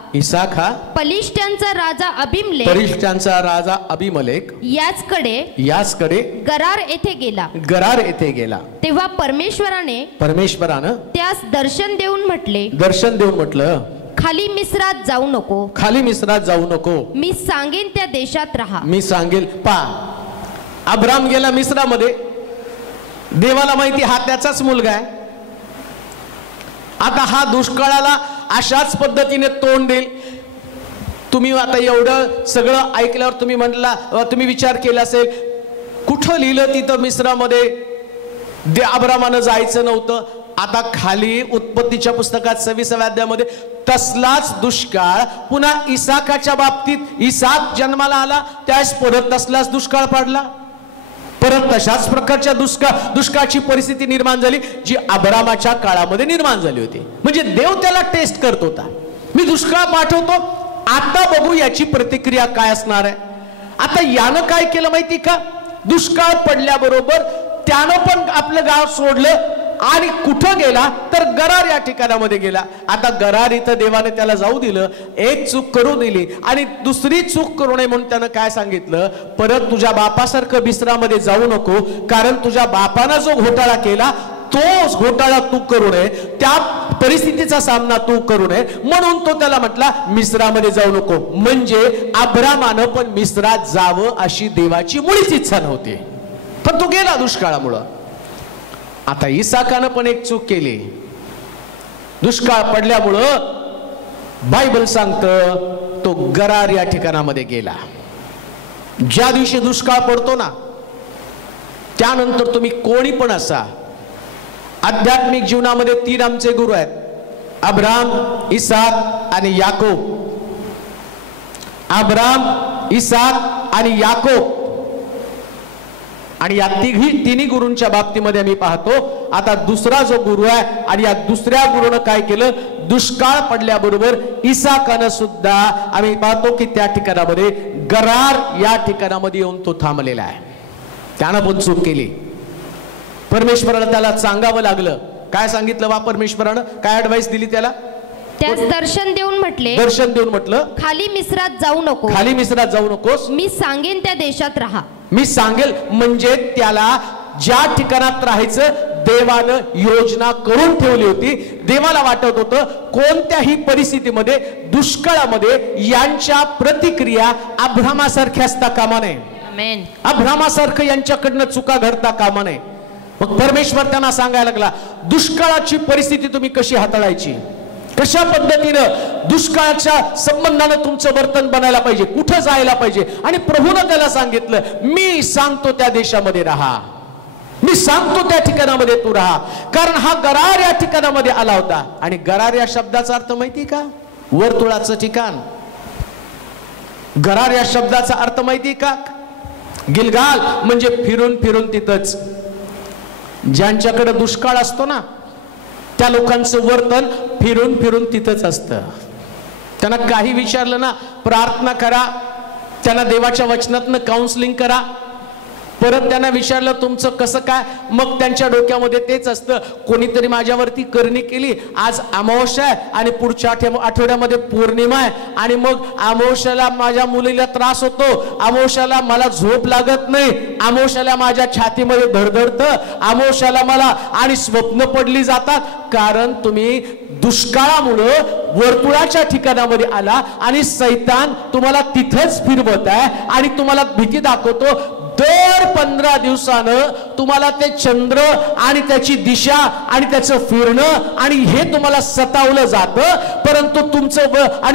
पलिष्ठ्यांचा राजा अबिमेलेक याचकडे गरार येथे गेला. तेव्हा परमेश्वराने त्यास दर्शन देऊन म्हटलं खाली मिस्रात जाऊ नको. मी सांगेन त्या देशात राहा. मी सांगेल. अब्राम गेला मिस्रामध्ये. देवाला माहिती हा त्याचाच मुलगा आहे. आता हा दुष्काळाला अशाच पद्धतीने तोंड देईल. तुम्ही आता एवढं सगळं ऐकल्यावर तुम्ही विचार केला असेल कुठं लिहिलं तिथं मिस्रामध्ये अब्रामानं जायचं नव्हतं. आता खाली उत्पत्तीच्या पुस्तकात 26 अध्यायामध्ये तसलाच दुष्काळ पुन्हा इसाकाच्या बाबतीत. इसाक जन्माला आला त्यास परत तसलाच दुष्काळ पडला. परत तशाच प्रकारच्या दुष्काळाची परिस्थिती निर्माण झाली जी अब्रामाच्या काळामध्ये निर्माण झाली होती. म्हणजे देव त्याला टेस्ट करत होता. मी दुष्काळ पाठवतो, आता बघू याची प्रतिक्रिया काय असणार आहे. आता यानं काय केलं माहिती का? दुष्काळ पडल्याबरोबर त्यानं पण आपलं गाव सोडलं आणि कुठं गेला तर गरार या ठिकाणामध्ये गेला. आता गरार इथं देवाने त्याला जाऊ दिलं. एक चूक करू दिली आणि दुसरी चूक करू नये म्हणून त्यानं काय सांगितलं, परत तुझ्या बापासारखं मिस्रामध्ये जाऊ नको, कारण तुझ्या बापानं जो घोटाळा केला तोच घोटाळा तू करू नये, त्या परिस्थितीचा सामना तू करू नये म्हणून तो त्याला म्हटला मिस्रामध्ये जाऊ नको. म्हणजे अब्रामानं पण मिस्रात जावं अशी देवाची मुळीच इच्छा नव्हती, पण तो गेला दुष्काळामुळं. आता इसाकानं पण एक चूक केली. दुष्काळ पडल्यामुळं बायबल सांगतं तो गरार या ठिकाणामध्ये गेला. ज्या दिवशी दुष्काळ पडतो ना त्यानंतर तुम्ही कोणी पण असा, आध्यात्मिक जीवनामध्ये 3 आमचे गुरु आहेत, अब्राम, इसाक आणि याकोब. अब्राम, इसाक आणि याकोब. आणि या तिन्ही गुरूंच्या बाबतीमध्ये आम्ही पाहतो. आता दुसरा जो गुरु आहे आणि या दुसऱ्या गुरुनं काय केलं, दुष्काळ पडल्याबरोबर इसाकानं सुद्धा आम्ही पाहतो की त्या ठिकाणामध्ये गरार या ठिकाणामध्ये येऊन तो थांबलेला आहे. त्यानं पण चूक केली. परमेश्वराला त्याला सांगावं लागलं. काय सांगितलं बा परमेश्वरानं, काय ऍडवाइस दिली त्याला? त्यास दर्शन देऊन म्हटलं खाली मिस्रात जाऊ नकोस, मी सांगेन त्या देशात राहा. मी सांगेल म्हणजे त्याला ज्या ठिकाणात राहायचं देवानं योजना करून ठेवली होती. देवाला वाटत होतं कोणत्याही परिस्थितीमध्ये, दुष्काळामध्ये यांच्या प्रतिक्रिया अब्रामासारख्या असता कामा नये. आमेन. अब्रामासारखं यांच्याकडनं चुका घडता कामा नये. मग परमेश्वर त्यांना सांगायला लागला, दुष्काळाची परिस्थिती तुम्ही कशी हाताळायची, कशा पद्धतीनं दुष्काळाच्या संबंधानं तुमचं वर्तन बनायला पाहिजे, कुठं जायला पाहिजे. आणि प्रभूनं त्याला सांगितलं, मी सांगतो त्या देशामध्ये राहा, मी सांगतो त्या ठिकाणामध्ये तू राहा. कारण हा गरार या ठिकाणामध्ये आला होता. आणि गरार या शब्दाचा अर्थ माहिती का? वर्तुळाचं ठिकाण. गरार या शब्दाचा अर्थ माहिती का? गिलगाल म्हणजे फिरून फिरून तिथंच. ज्यांच्याकडे दुष्काळ असतो ना त्या लोकांचं वर्तन फिरून फिरून तिथंच असतं. त्यांना काही विचारलं ना, प्रार्थना करा, त्यांना देवाच्या वचनातनं काउन्सिलिंग करा. परत त्यांना विचारलं तुमचं कसं काय, मग त्यांच्या डोक्यामध्ये तेच असतं, कोणीतरी माझ्यावरती करणी केली, आज अमावस्या आहे आणि पुढच्या आठवड्यामध्ये पौर्णिमा आहे, आणि मग अमावस्याला माझ्या मुलीला त्रास होतो, अमावस्याला मला झोप लागत नाही, अमावस्याला माझ्या छातीमध्ये धडधडतं, अमावस्याला मला आणि स्वप्न पडली जातात. कारण तुम्ही दुष्काळामुळं वर्तुळाच्या ठिकाणामध्ये आला आणि सैतान तुम्हाला तिथंच फिरवत आहे आणि तुम्हाला भीती दाखवतो. दर 15 दिवसानं तुम्हाला ते चंद्र आणि त्याची दिशा आणि त्याचं फिरणं आणि हे तुम्हाला सतावलं जातं. परंतु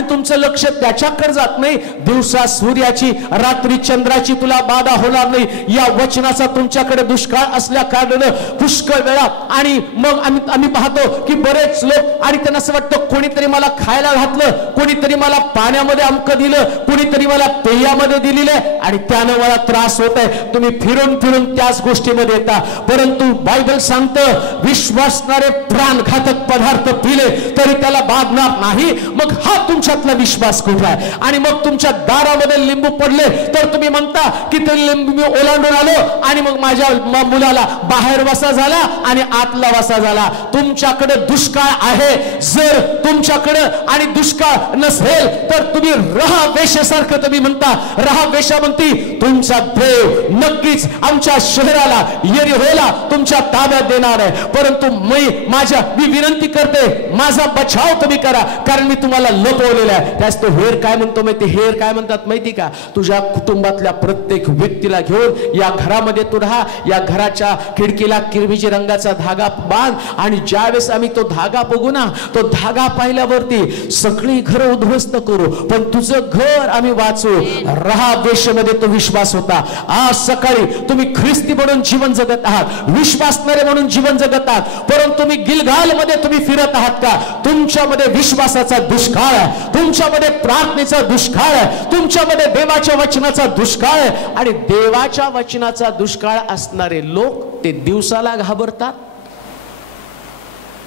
तुमचं लक्ष त्याच्याकडे जात नाही. दिवसा सूर्याची, रात्री चंद्राची तुला बाधा होणार नाही. या वचनाचा तुमच्याकडे दुष्काळ असल्या कारणानं पुष्कळ वेळा आणि मग आम्ही पाहतो की बरेच लोक, आणि त्यांना असं वाटतं कोणीतरी मला खायला घातलं, कोणीतरी मला पाण्यामध्ये अमकं दिलं, कोणीतरी मला पेयामध्ये दिलेलं आणि त्यानं मला त्रास होत आहे. तुम्ही फिरून फिरून त्याच गोष्टीमध्ये येता. परंतु बायबल सांगतं विश्वासणारे प्राणघातक पदार्थ पिले तरी त्याला बाधणार नाही. मग हा तुमच्यातला विश्वास कुठे आहे? आणि मग तुमच्या दारामध्ये लिंबू पडले तर तुम्ही म्हणता की ते लिंबू मी ओलांडून आलो आणि मग माझ्या मुलाला बाहेर वसा झाला आणि आतला वसा झाला. तुमच्याकडे दुष्काळ आहे. जर तुमच्याकडे आणि दुष्काळ नसेल तर तुम्ही रहावेशासारखं तुम्ही म्हणता. रहावेशा म्हणती तुमचा देव नक्कीच आमच्या शहराला यरीहोला तुमच्या ताब्यात देणार आहे. परंतु मी विनंती करते, माझा बचाव तुम्ही करा, कारण मी तुम्हाला लपवलेला आहे. त्यास तो हेर काय म्हणतो माहिती? हेर काय म्हणतात माहिती का? तुझ्या कुटुंबातल्या प्रत्येक व्यक्तीला घेऊन या घरामध्ये तू राहा. या घराच्या खिडकीला किरमिजी रंगाचा धागा बांध. आणि ज्यावेळेस आम्ही तो धागा बघू ना, तो धागा पाहिल्यावरती सगळी घर उद्ध्वस्त करू, पण तुझं घर आम्ही वाचू. रहावेशमध्ये तो विश्वास होता. आज सकाळी तुम्ही ख्रिस्ती म्हणून जीवन जगत आहात, विश्वासणारे म्हणून जीवन जगत आहात, परंतु तुम्ही गिलगाल मध्ये तुम्ही फिरत आहात का? तुमच्यामध्ये विश्वासाचा दुष्काळ आहे, तुमच्यामध्ये प्रार्थनेचा दुष्काळ आहे, तुमच्यामध्ये देवाच्या वचनाचा दुष्काळ आहे. आणि देवाच्या वचनाचा दुष्काळ असणारे लोक ते दिवसाला घाबरतात,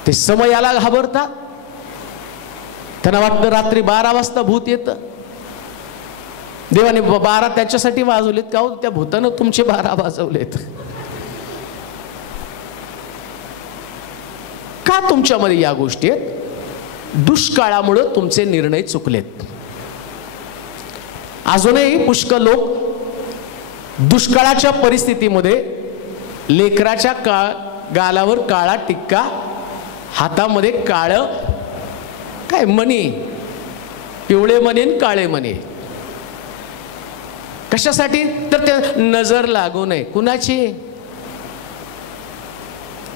ते समयाला घाबरतात. त्यांना वाटतं रात्री 12 वाजता भूत येतं. देवाने 12 त्याच्यासाठी वाजवलेत का? त्या भूतानं तुमचे 12 वाजवलेत का? तुमच्यामध्ये या गोष्टी आहेत. दुष्काळामुळे तुमचे निर्णय चुकलेत. अजूनही पुष्कळ लोक दुष्काळाच्या परिस्थितीमध्ये लेकराच्या गालावर काळा टिक्का, हातामध्ये काळ काय मणी, पिवळे मणी आणि काळे मणी. कशासाठी? तर ते नजर लागू नये. कुणाची?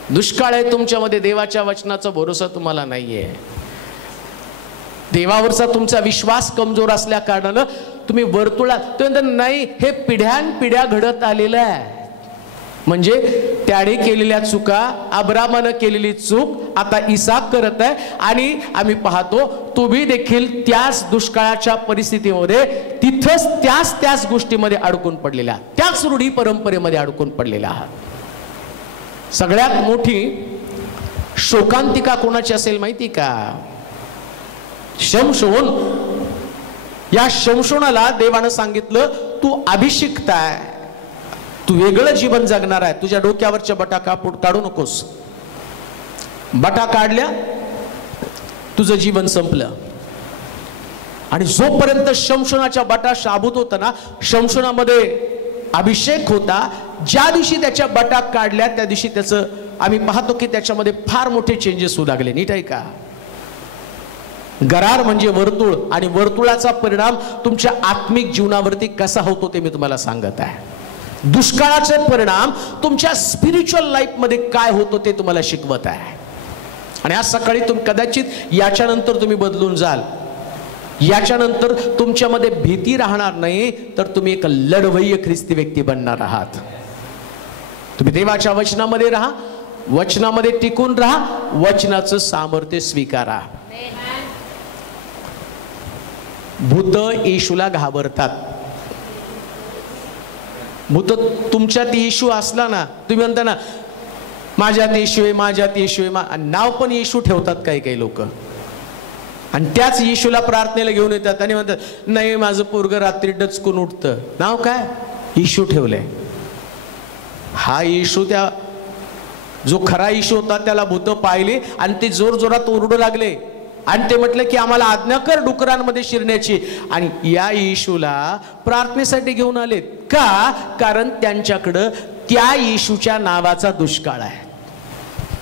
दुष्काळ आहे तुमच्यामध्ये, देवाच्या वचनाचा भरोसा तुम्हाला नाहीये. देवावरचा तुमचा विश्वास कमजोर असल्या कारणानं तुम्ही वर्तुळात नाही. हे पिढ्यानपिढ्या घडत आलेलं आहे. म्हणजे त्याने केलेल्या चुका, अब्रामानं केलेली चूक आता इसाक करत आहे. आणि आम्ही पाहतो तुम्ही देखील त्याच दुष्काळाच्या परिस्थितीमध्ये तिथंच त्याच गोष्टीमध्ये अडकून पडलेल्या आहात, त्याच रूढी परंपरेमध्ये अडकून पडलेल्या आहात. सगळ्यात मोठी शोकांतिका कोणाची असेल माहिती का? शमशोन. या शमशोनाला देवानं सांगितलं तू अभिषिक्त आहे, तू वेगळं जीवन जगणार आहे. तुझ्या डोक्यावरच्या बटा काढू नकोस. बटा काढल्या तुझं जीवन संपलं. आणि जोपर्यंत शमशोनाच्या बटा शाबूत होता ना, शमशोनामध्ये अभिषेक होता. ज्या दिवशी त्याच्या बटा काढल्या त्या दिवशी त्याचं आम्ही पाहतो की त्याच्यामध्ये फार मोठे चेंजेस होऊ लागले. नीट आहे का? गरार म्हणजे वर्तुळ, आणि वर्तुळाचा परिणाम तुमच्या आत्मिक जीवनावरती कसा होतो ते मी तुम्हाला सांगत आहे. दुष्काळाचे परिणाम तुमच्या स्पिरिच्युअल लाईफ मध्ये काय होतो ते तुम्हाला शिकवत आहे. आणि आज सकाळी तुम्ही कदाचित याच्यानंतर तुम्ही बदलून जाल. याच्यानंतर तुमच्यामध्ये भीती राहणार नाही, तर तुम्ही एक लढवय्य ख्रिस्ती व्यक्ती बनणार आहात. तुम्ही देवाच्या वचनामध्ये राहा, वचनामध्ये टिकून राहा, वचनाचं सामर्थ्य स्वीकारा. भूत येशूला घाबरतात. भूत तुमच्यात येशू असला ना, तुम्ही म्हणता ना माझ्यात येशू आहे, माझ्यात येशू आहे, नाव पण येशू ठेवतात काही काही लोक. आणि त्याच येशूला प्रार्थनेला घेऊन येतात आणि म्हणतात नाही माझं पोरगं रात्री डचकून उठतं. नाव काय? येशू ठेवलंय. हा येशू, त्या जो खरा येशू होता त्याला भूत पाहिले आणि ते जोर जोरात ओरडू लागले आणि ते म्हटलं की आम्हाला आज्ञा कर डुकरांमध्ये शिरण्याची. आणि या येशूला प्रार्थनेसाठी घेऊन आलेत का? कारण त्यांच्याकडं त्या येशूच्या नावाचा दुष्काळ आहे.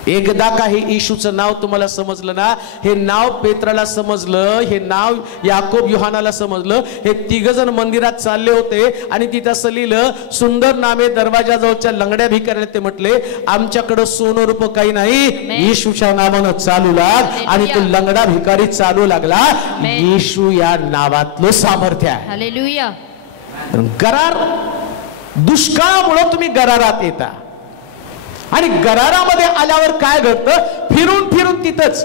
एकदा का हे येशूचं नाव तुम्हाला समजलं ना, हे नाव पेत्राला समजलं, हे नाव याकोब योहानाला समजलं. हे तिघजण मंदिरात चालले होते आणि तिथं असं लिहिलं, सुंदर नामे दरवाजाजवळच्या लंगड्या भिकाऱ्याने ते म्हटले आमच्याकडं सोनं रूप काही नाही, येशूच्या नावानं चालू लाग. आणि तो लंगडा भिकारी चालू लागला. येशू या नावातलं सामर्थ्य आहे. हालेलुया. गरार, दुष्काळामुळे तुम्ही गरारात येता. आणि गरारामध्ये आल्यावर काय घडतं? फिरून फिरून तिथंच.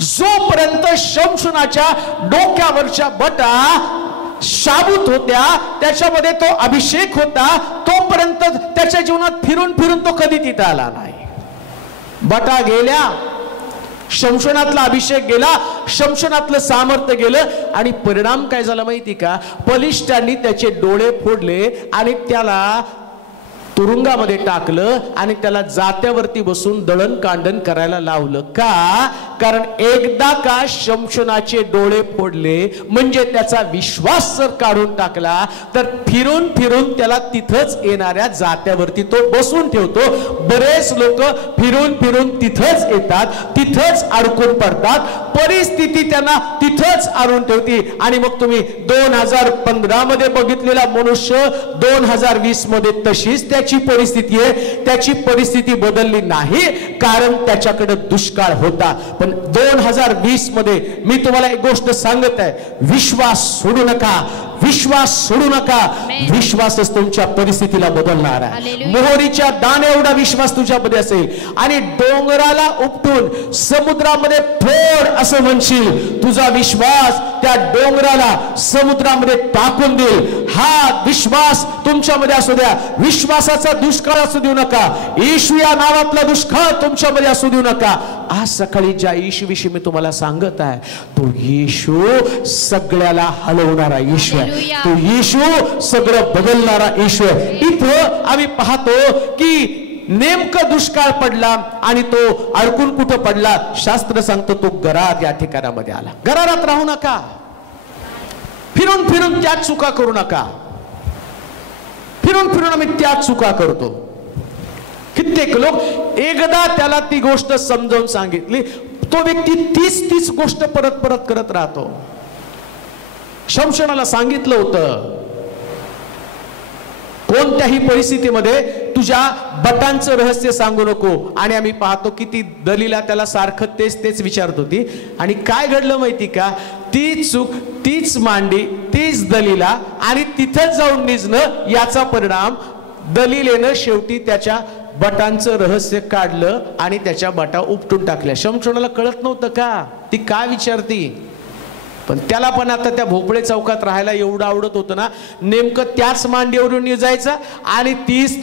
जोपर्यंत शमशोनाच्या डोक्यावरच्या बटा शाबूत होत्या, त्याच्यामध्ये तो अभिषेक होता, तोपर्यंत त्याच्या जीवनात फिरून फिरून तो कधी तिथं आला नाही. बटा गेल्या, शमशोनातला अभिषेक गेला, शमशोनातलं सामर्थ्य गेलं. आणि परिणाम काय झाला माहिती का? बलिष्ठांनी त्याचे डोळे फोडले आणि त्याला तुरुंगामध्ये टाकलं आणि त्याला जात्यावरती बसून दळण कांडण करायला लावलं. का? कारण एकदा का शमशोनाचे डोळे फोडले म्हणजे त्याचा विश्वास जर काढून टाकला तर फिरून फिरून त्याला तिथंच येणाऱ्या जात्यावरती तो बसून ठेवतो. बरेच लोक फिरून फिरून तिथंच येतात, तिथंच अडकून पडतात, परिस्थिती त्यांना तिथंच आणून ठेवती. आणि मग तुम्ही 2015 मध्ये बघितलेला मनुष्य 2020 मध्ये तशीच त्याची परिस्थिती आहे. त्याची परिस्थिती बदलली नाही कारण त्याच्याकडे दुष्काळ होता. पण 2020 मध्ये मी तुम्हाला एक गोष्ट सांगत आहे, विश्वास सोडू नका, विश्वास सोडू नका. विश्वासच तुमच्या परिस्थितीला बदलणार आहे. मोहरीच्या दाणे एवढा विश्वास तुझ्यामध्ये असेल आणि डोंगराला उपटून समुद्रामध्ये फोड असं म्हणशील, तुझा विश्वास त्या डोंगराला समुद्रामध्ये टाकून देईल. हा विश्वास तुमच्यामध्ये असू द्या. विश्वासाचा दुष्काळ असू देऊ नका. येशू या नावातला दुष्काळ तुमच्यामध्ये असू देऊ नका. आज सकाळी ज्या येशू विषयी मी तुम्हाला सांगत आहे तो येशू सगळ्याला हलवणारा येशू आहे. तो येशू सगळं बदलणारा येशू आहे. इथं आम्ही पाहतो की नेमकं दुष्काळ पडला आणि तो अडकून कुठं पडला? शास्त्र सांगतो तो गरार या ठिकाणामध्ये आला. गरारात राहू नका, फिरून फिरून त्याच चुका करू नका. फिरून फिरून आम्ही त्याच चुका करतो. कित्येक लोक एकदा त्याला ती गोष्ट समजावून सांगितली, तो व्यक्ती तीच गोष्ट परत परत करत राहतो. शमशोनाला सांगितलं होतं कोणत्याही परिस्थितीमध्ये तुझ्या बटांचं रहस्य सांगू नको. आणि आम्ही पाहतो की ती दलीला त्याला सारखं तेच विचारत होती. आणि काय घडलं माहिती का? तीच चूक, तीच मांडी, तीच दलीला आणि तिथंच जाऊन निजणं, याचा परिणाम दलीलेनं शेवटी त्याच्या बटांचं रहस्य काढलं आणि त्याच्या बटा उपटून टाकल्या. शमशोनाला कळत नव्हतं का ती काय विचारती, पण त्याला पण आता त्या भोपळे चौकात राहायला एवढं आवडत होतं ना, नेमकं त्याच मांडीवरून निजायचा आणि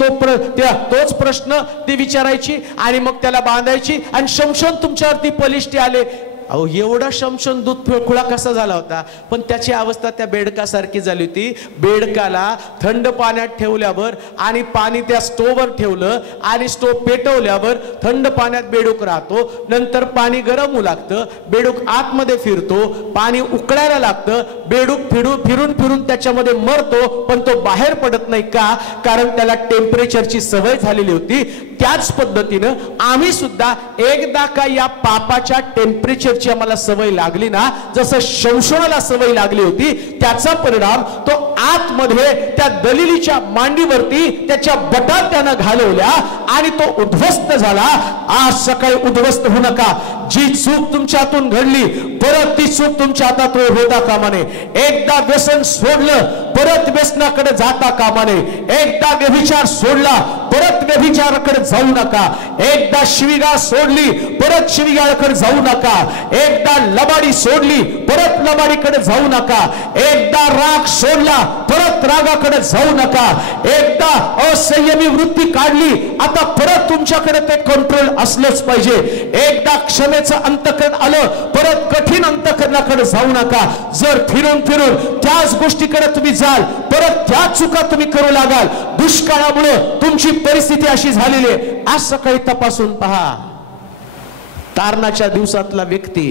तोच प्रश्न ती विचारायची आणि मग त्याला बांधायची. आणि शमशोन तुमच्यावरती पलिष्ठी आले अहो एवढा शमशम दूध खुळा कसा झाला होता, पण त्याची अवस्था त्या बेडकासारखी झाली होती. बेडकाला थंड पाण्यात ठेवल्यावर आणि पाणी त्या स्टोव्हवर ठेवलं आणि स्टोव्ह पेटवल्यावर थंड पाण्यात बेडूक राहतो. नंतर पाणी गरम होऊ लागतं, बेडूक आतमध्ये फिरतो, पाणी उकळायला लागतं, बेडूक फिरून फिरून त्याच्यामध्ये मरतो, पण तो बाहेर पडत नाही. का? कारण त्याला टेम्परेचरची सवय झालेली होती. त्याच पद्धतीनं आम्ही सुद्धा एकदा का या पापाच्या टेम्परेचरची आम्हाला सवय लागली ना, जसं शमशोनाला सवय लागली होती, त्याचा परिणाम तो आतमध्ये त्या दलिलीच्या मांडीवरती त्याच्या बटात त्यानं घालवल्या आणि तो उद्ध्वस्त झाला. आज सकाळी उद्ध्वस्त होऊ नका. जी चूक तुमच्यातून घडली परत ती चूक तुमच्या हातातून होता कामा नये. एकदा व्यसन सोडलं परत व्यसनाकडे जाता कामा नये. एकदा व्यभिचार सोडला परत व्यभिचाराकडे जाऊ नका. एकदा शिवीगाळ सोडली परत शिवीगाळाकडे जाऊ नका. एकदा लबाडी सोडली परत लबाडीकडे जाऊ नका. एकदा राग सोडला परत रागाकडे जाऊ नका. एकदा असंयमी वृत्ती काढली आता परत तुमच्याकडे ते कंट्रोल असलंच पाहिजे. एकदा क्षमेचं अंतःकरण आलं परत कठीण अंतःकरणाकडे जाऊ नका. जर फिरून फिरून त्याच गोष्टीकडे तुम्ही जाल परत त्या चुका तुम्ही करू लागाल. दुष्काळामुळे तुमची परिस्थिती अशी झालेली आहे. आज सकाळी तपासून पहा. तारणाच्या दिवसातला व्यक्ती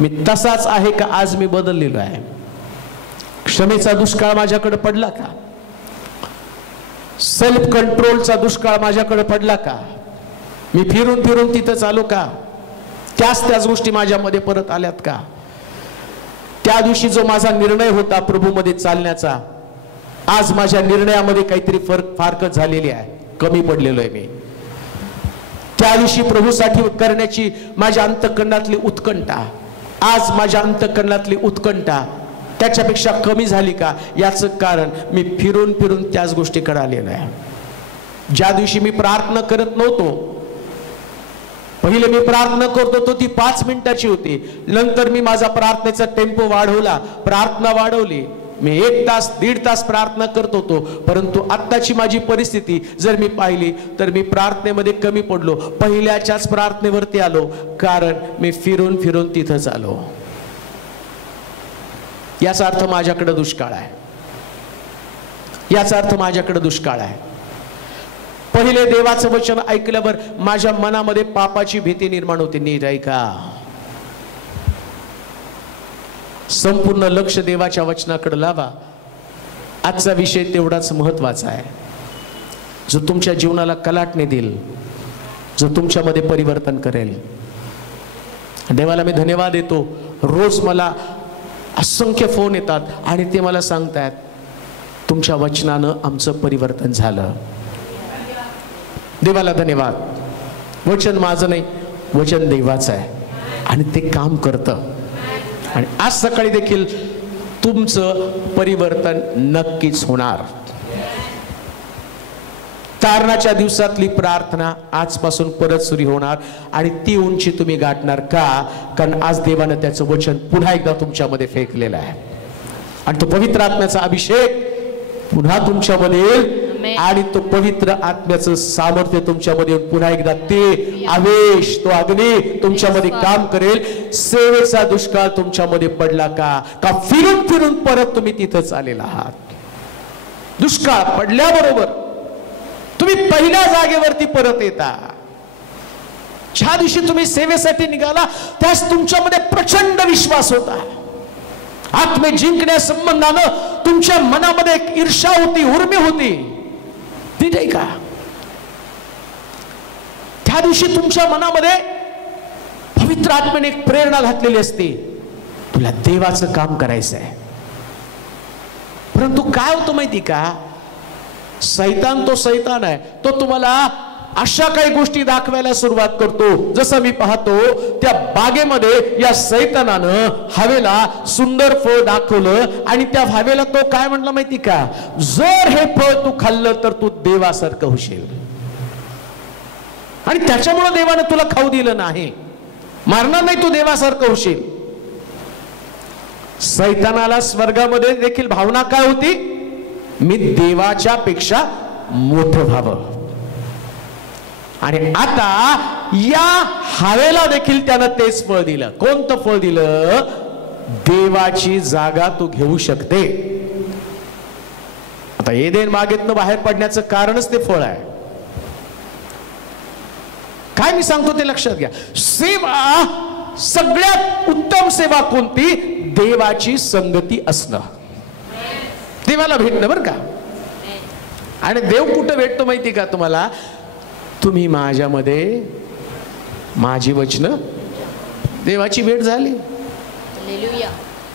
मी तसाच आहे का आज मी बदललेलो आहे? क्षमेचा दुष्काळ माझ्याकडे पडला का? सेल्फ कंट्रोलचा दुष्काळ माझ्याकडे पडला का? मी फिरून फिरून तिथं चालू का? त्याच गोष्टी माझ्यामध्ये परत आल्यात का? त्या दिवशी जो माझा निर्णय होता प्रभूमध्ये चालण्याचा, आज माझ्या निर्णयामध्ये काहीतरी फारकत झालेली आहे, कमी पडलेलो आहे मी. त्या दिवशी प्रभूसाठी करण्याची माझ्या अंतःकरणातली उत्कंठा, आज माझ्या अंतःकरणातली उत्कंठा त्याच्यापेक्षा कमी झाली का? याचं कारण मी फिरून फिरून त्याच गोष्टीकडे आलेलो आहे. ज्या दिवशी मी प्रार्थना करत नव्हतो, पहिले मी प्रार्थना करतो तो ती 5 मिनिटाची होती. नंतर मी माझा प्रार्थनेचा टेम्पो वाढवला, प्रार्थना वाढवली. मी 1 तास 1.5 तास प्रार्थना करत होतो. परंतु आत्ताची माझी परिस्थिती जर मी पाहिली तर मी प्रार्थनेमध्ये कमी पडलो. पहिल्याच्याच प्रार्थनेवरती आलो कारण मी फिरून फिरून तिथंच आलो. याचा अर्थ माझ्याकडे दुष्काळ आहे. याचा अर्थ माझ्याकडे दुष्काळ आहे. पहिले देवाचं वचन ऐकल्यावर माझ्या मनामध्ये पापाची भीती निर्माण होते. नीट ऐका, संपूर्ण लक्ष देवाच्या वचनाकडे लावा. आजचा विषय तेवढाच महत्वाचा आहे, जो तुमच्या जीवनाला कलाटणी देईल, जो तुमच्यामध्ये परिवर्तन करेल. देवाला मी धन्यवाद देतो. रोज मला असंख्य फोन येतात आणि ते मला सांगतात तुमच्या वचनानं आमचं परिवर्तन झालं. देवाला धन्यवाद. वचन माझं नाही, वचन देवाचं आहे आणि ते काम करतं. आणि आज सकाळी देखील तुमचं परिवर्तन नक्कीच होणार. तारणाच्या दिवसातली प्रार्थना आजपासून परत सुरू होणार आणि ती उंची तुम्ही गाठणार. का? कारण आज देवानं त्याचं वचन पुन्हा एकदा तुमच्यामध्ये फेकलेलं आहे आणि तो पवित्र आत्म्याचा अभिषेक पुन्हा तुमच्यामध्ये येईल आणि तो पवित्र आत्म्याचं सामर्थ्य तुमच्यामध्ये पुन्हा एकदा ते आवेश, तो अग्नी तुमच्यामध्ये काम करेल. सेवेचा दुष्काळ तुमच्यामध्ये पडला का? का फिरून फिरून परत तुम्ही तिथंच आलेला आहात? दुष्काळ पडल्याबरोबर तुम्ही पहिल्या जागेवरती परत येता. ज्या दिवशी तुम्ही सेवेसाठी निघाला त्यास तुमच्यामध्ये प्रचंड विश्वास होता. आत्मे जिंकण्या संबंधानं तुमच्या मनामध्ये एक ईर्ष्या होती, उर्मी होती. ठीक आहे का? त्या दिवशी तुमच्या मनामध्ये पवित्र आत्म्याने एक प्रेरणा घातलेली असते, तुला देवाचं काम करायचं आहे. परंतु काय होतं माहिती का? सैतान तो सैतान आहे. तो तुम्हाला अशा काही गोष्टी दाखवायला सुरुवात करतो. जसं मी पाहतो त्या बागेमध्ये या सैतानानं हवेला सुंदर फळ दाखवलं आणि त्या हवेला तो काय म्हटलं माहिती का? जर हे फळ तू खाल्लं तर तू देवासारखं होशील. आणि त्याच्यामुळे देवानं तुला खाऊ दिलं नाही, मारणार नाही, तू देवासारखं होशील. सैतानाला स्वर्गामध्ये देखील भावना काय होती? मी देवाच्या पेक्षा मोठं व्हावं. आणि आता या हवेला देखील त्यानं तेच फळ दिलं. कोणतं फळ दिलं? देवाची जागा तू घेऊ शकते. आता एदेन बागेतनं बाहेर पडण्याचं कारणच ते फळ आहे. काय मी सांगतो ते लक्षात घ्या. सेवा, सगळ्यात उत्तम सेवा कोणती? देवाची संगती असणं, देवाला भेटणं बरं का. आणि देव कुठं भेटतो माहिती का तुम्हाला? तुम्ही माझ्यामध्ये, माझी वचनं, देवाची भेट झाली.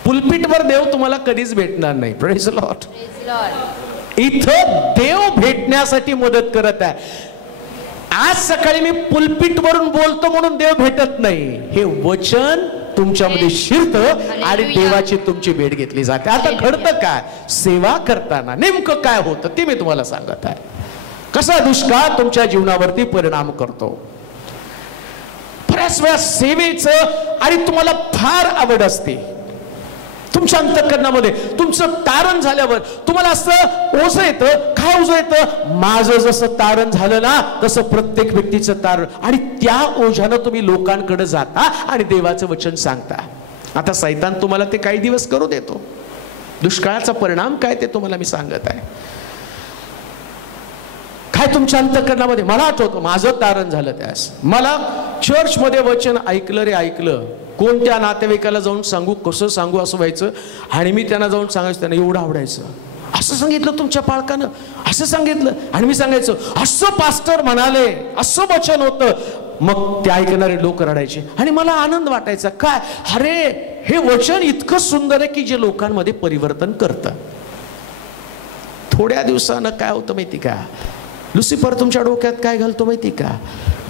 पुलपिटवर देव तुम्हाला कधीच भेटणार नाही. Praise the Lord. इथं देव भेटण्यासाठी मदत करत आहे. आज सकाळी मी पुलपिटवरून बोलतो म्हणून देव भेटत नाही. हे वचन तुमच्यामध्ये शिरतं आणि देवाची तुमची भेट घेतली जाते. आता घडतं काय? सेवा करताना नेमकं काय होतं ते मी तुम्हाला सांगत आहे. कसा दुष्काळ तुमच्या जीवनावरती परिणाम करतो. बऱ्याच वेळा सेवेचं आणि तुम्हाला फार आवड असते. तुमच्या अंतःकरणामध्ये तुमचं तारण झाल्यावर तुम्हाला असं ओझं येतं. काय ओझं येतं? माझं जसं तारण झालं ना तसं प्रत्येक व्यक्तीचं तारण. आणि त्या ओझ्यानं तुम्ही लोकांकडे जाता आणि देवाचं वचन सांगता. आता सैतान तुम्हाला ते काही दिवस करू देतो. दुष्काळाचा परिणाम काय ते तुम्हाला मी सांगत आहे. काय तुमच्या अंतःकरणामध्ये? मला आठवतं माझं तारण झालं त्यास. मला चर्चमध्ये वचन ऐकलं रे ऐकलं. कोणत्या नातेवाईकाला जाऊन सांगू, कसं सांगू असं व्हायचं. आणि मी त्यांना जाऊन सांगायचं, त्यांना एवढं आवडायचं. असं सांगितलं तुमच्या पालकानं, असं सांगितलं. आणि मी सांगायचं असं पास्टर म्हणाले, असं वचन होतं. मग ते ऐकणारे लोक रडायचे आणि मला आनंद वाटायचा. काय? अरे हे वचन इतकं सुंदर आहे की जे लोकांमध्ये परिवर्तन करतं. थोड्या दिवसानं काय होतं माहिती का? लुसिफर तुमच्या डोक्यात काय घालतो माहिती का?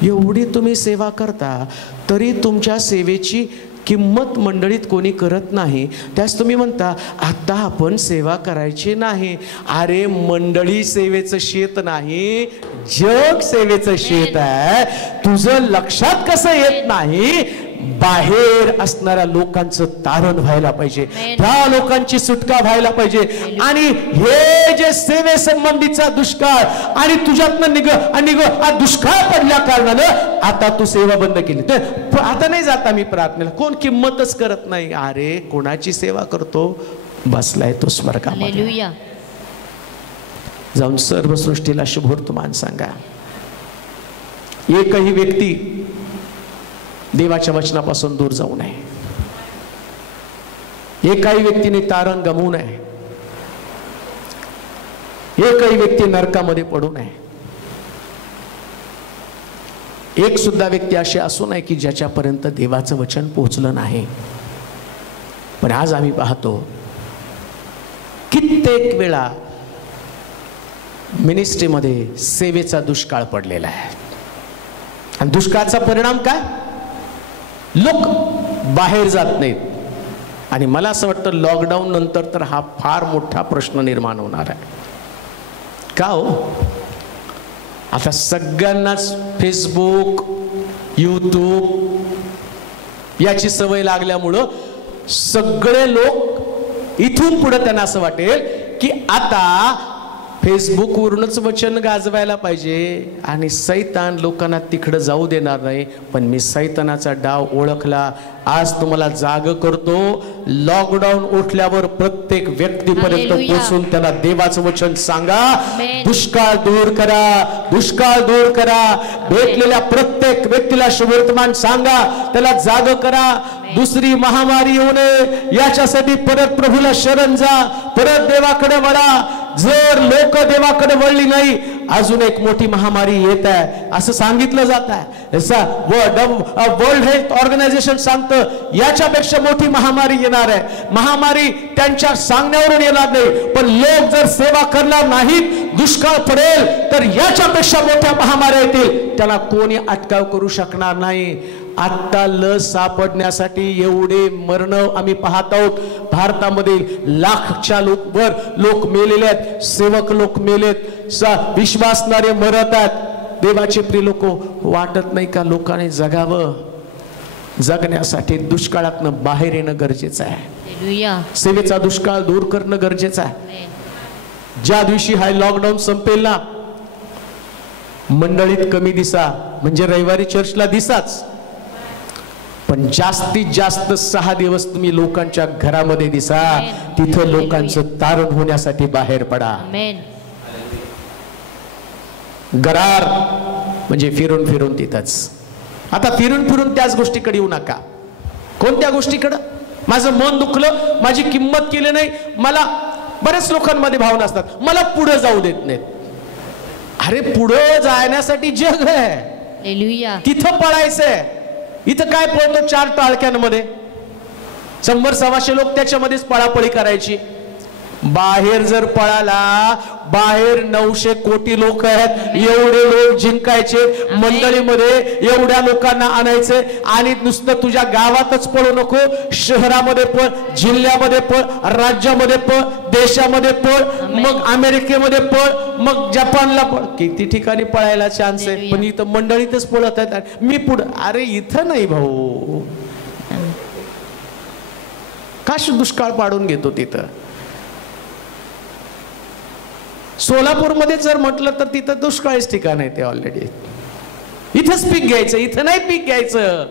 एवढी तुम्ही सेवा करता तरी तुमच्या सेवेची किंमत मंडळीत कोणी करत नाही. त्यास तुम्ही म्हणता आता आपण सेवा करायची नाही. अरे मंडळी सेवेचं शेत नाही, जग सेवेचं शेत आहे. तुझं लक्षात कसं येत नाही? बाहेर असणाऱ्या लोकांचं तारण व्हायला पाहिजे, त्या लोकांची सुटका व्हायला पाहिजे. आणि हे जे सेवे संबंधीचा दुष्काळ आणि तुझ्यातनं निघ दुष्काळ पडल्या कारणानं आता तू सेवा बंद केली तर आता नाही जाता मी प्रार्थनेला. कोण किंमतच करत नाही. अरे कोणाची सेवा करतो? बसलाय तो स्वर्गामध्ये. जाऊन सर्व सृष्टीला शुभवर्तमान सांगा. एकही व्यक्ती देवाच्या वचनापासून दूर जाऊ नये. एकाही व्यक्तीने तारण गमवू नये. एकही व्यक्ती नरकामध्ये पडू नये. एक सुद्धा व्यक्ती अशी असू नये की ज्याच्यापर्यंत देवाचं वचन पोहोचलं नाही. पण आज आम्ही पाहतो कित्येक वेळा मिनिस्ट्रीमध्ये सेवेचा दुष्काळ पडलेला आहे. आणि दुष्काळाचा परिणाम काय? लोक बाहेर जात नाहीत. आणि मला असं वाटतं लॉकडाऊन नंतर तर हा फार मोठा प्रश्न निर्माण होणार आहे. का हो? आता सगळ्यांनाच फेसबुक, यूट्यूब याची सवय लागल्यामुळं सगळे लोक इथून पुढे त्यांना असं वाटेल की आता फेसबुकवरूनच वचन गाजवायला पाहिजे. आणि सैतान लोकांना तिकडं जाऊ देणार नाही. पण मी सैतानाचा डाव ओळखला. आज तुम्हाला जाग करतो. लॉकडाऊन उठल्यावर प्रत्येक व्यक्तीपर्यंत पोहोचून त्याला देवाचं वचन सांगा. दुष्काळ दूर करा, दुष्काळ दूर करा. भेटलेल्या प्रत्येक व्यक्तीला शुभवर्तमान सांगा, त्याला जाग करा. दुसरी महामारी येऊ नये याच्यासाठी परत प्रभूला शरण जा, परत देवाकडे वळा. जर लोक देवाकडे वळली नाही अजून एक मोठी महामारी येत आहे असं सांगितलं जात आहे. वर्ल्ड हेल्थ ऑर्गनायझेशन सांगतं याच्यापेक्षा मोठी महामारी येणार आहे. महामारी त्यांच्या सांगण्यावरून येणार नाही, पण लोक जर सेवा करणार नाहीत, दुष्काळ पडेल तर याच्यापेक्षा मोठ्या महामारी येतील. त्याला कोणी अटकाव करू शकणार नाही. आता लस सापडण्यासाठी एवढे मरण आम्ही पाहत आहोत. भारतामध्ये लाखच्या वर लोक मेलेले आहेत, सेवक लोक मेलेत, विश्वासणारे मरत आहेत. देवाचे प्रिय लोक, वाटत नाही का लोकांनी जगावं? जगण्यासाठी दुष्काळातनं बाहेर येणं गरजेचं आहे. सेवेचा दुष्काळ दूर करणं गरजेचं आहे. ज्या दिवशी हा लॉकडाऊन संपेल ना, मंडळीत कमी दिसा, म्हणजे रविवारी चर्चला दिसाच, पण जास्तीत जास्त 6 दिवस तुम्ही लोकांच्या घरामध्ये दिसा. तिथं लोकांचं तारण होण्यासाठी बाहेर पडा. गरार म्हणजे फिरून फिरून तिथंच. आता फिरून फिरून त्याच गोष्टीकडे येऊ नका. कोणत्या गोष्टीकडं? माझं मन दुखलं, माझी किंमत केली नाही, मला बऱ्याच लोकांमध्ये भावना असतात, मला पुढे जाऊ देत नाहीत. अरे पुढे जाण्यासाठी जग आहे, तिथं पळायचंय. इथं काय पळतो 4 टाळक्यांमध्ये, 100-125 लोक त्याच्यामध्येच पळापळी करायची. बाहेर जर पळाला, बाहेर 900 कोटी लोक आहेत, एवढे लोक जिंकायचे, मंडळीमध्ये एवढ्या लोकांना आणायचे. आणि नुसतं तुझ्या गावातच पळू नको, शहरामध्ये पळ, जिल्ह्यामध्ये पळ, राज्यामध्ये पळ, देशामध्ये पळ, मग अमेरिकेमध्ये पळ, मग जपानला पळ. किती ठिकाणी पळायला चान्स आहे, पण इथं मंडळीतच पळत आहेत. मी पुढं, अरे इथं नाही भाऊ, काश दुष्काळ पाडून घेतो तिथं. सोलापूरमध्ये जर म्हटलं तर तिथं दुष्काळीच ठिकाण आहे ते ऑलरेडी. इथंच पीक घ्यायचं, इथं नाही पीक घ्यायचं.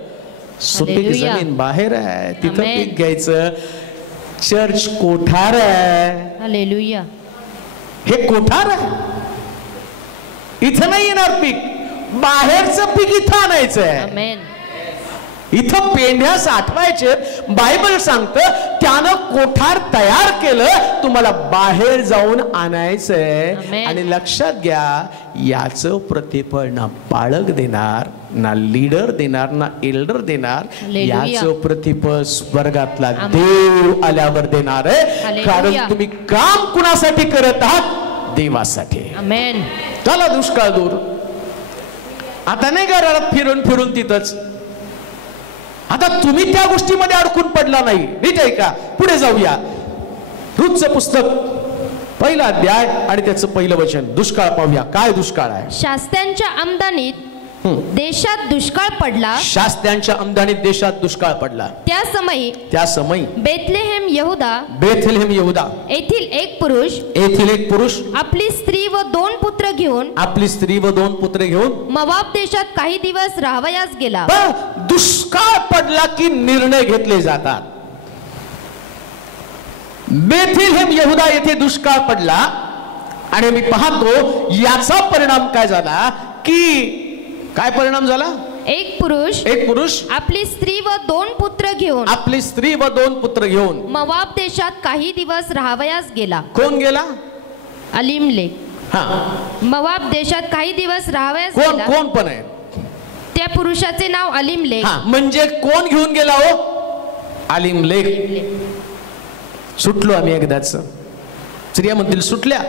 सुपीक जमीन बाहेर आहे, तिथं पीक घ्यायचं. चर्च कोठार आहे, हालेलुया. हे कोठार आहे, इथं नाही येणार पीक, बाहेरचं पीक इथं आणायचं आहे. आमेन. इथं पेंढ्या साठवायचे. बायबल सांगतं त्यानं कोठार तयार केलं, तुम्हाला बाहेर जाऊन आणायचंय. आणि लक्षात घ्या, याचं प्रतिफळ ना पाळक देणार, ना लीडर देणार, ना एल्डर देणार. याचं प्रतिफळ स्वर्गातला देव आल्यावर देणार आहे. कारण तुम्ही काम कुणासाठी करत आहात? देवासाठी. आमेन. चला दुष्काळ दूर. आता नाही का रडत फिरून फिरून तिथंच. आता तुम्ही त्या गोष्टीमध्ये अडकून पडला नाही, नीट आहे का? पुढे जाऊया. रूथचं पुस्तक 1 अध्याय आणि त्याचं 1 वचन. दुष्काळ पाहूया, काय दुष्काळ आहे. शास्त्यांच्या आमदानीत देशात दुष्काळ पडला. शास्त्यांच्या आमदानीत देशात दुष्काळ पडला. त्या समयी बेथलेहेम यहुदा येथील एक पुरुष आपली स्त्री व 2 पुत्र घेऊन मोवाब देशात काही दिवस राहावयास गेला. दुष्काळ पडला की निर्णय घेतले जातात. बेथलेहेम यहुदा येथे दुष्काळ पडला आणि मी पाहतो याचा परिणाम काय झाला, की काय परिणाम झाला. एक पुरुष आपली स्त्री व 2 पुत्र घेऊन मोवाब देशात काही दिवस राहावयास गेला. कोण गेला? अलीमलेक. मोवाब देशात काही दिवस राहावयास गेला. कोण पण आहे त्या पुरुषाचे नाव अलीमलेक. म्हणजे कोण घेऊन गेला हो? अलीमलेक. सुटलो आम्ही एकदाच. स्त्रिया म्हणतील सुटल्या,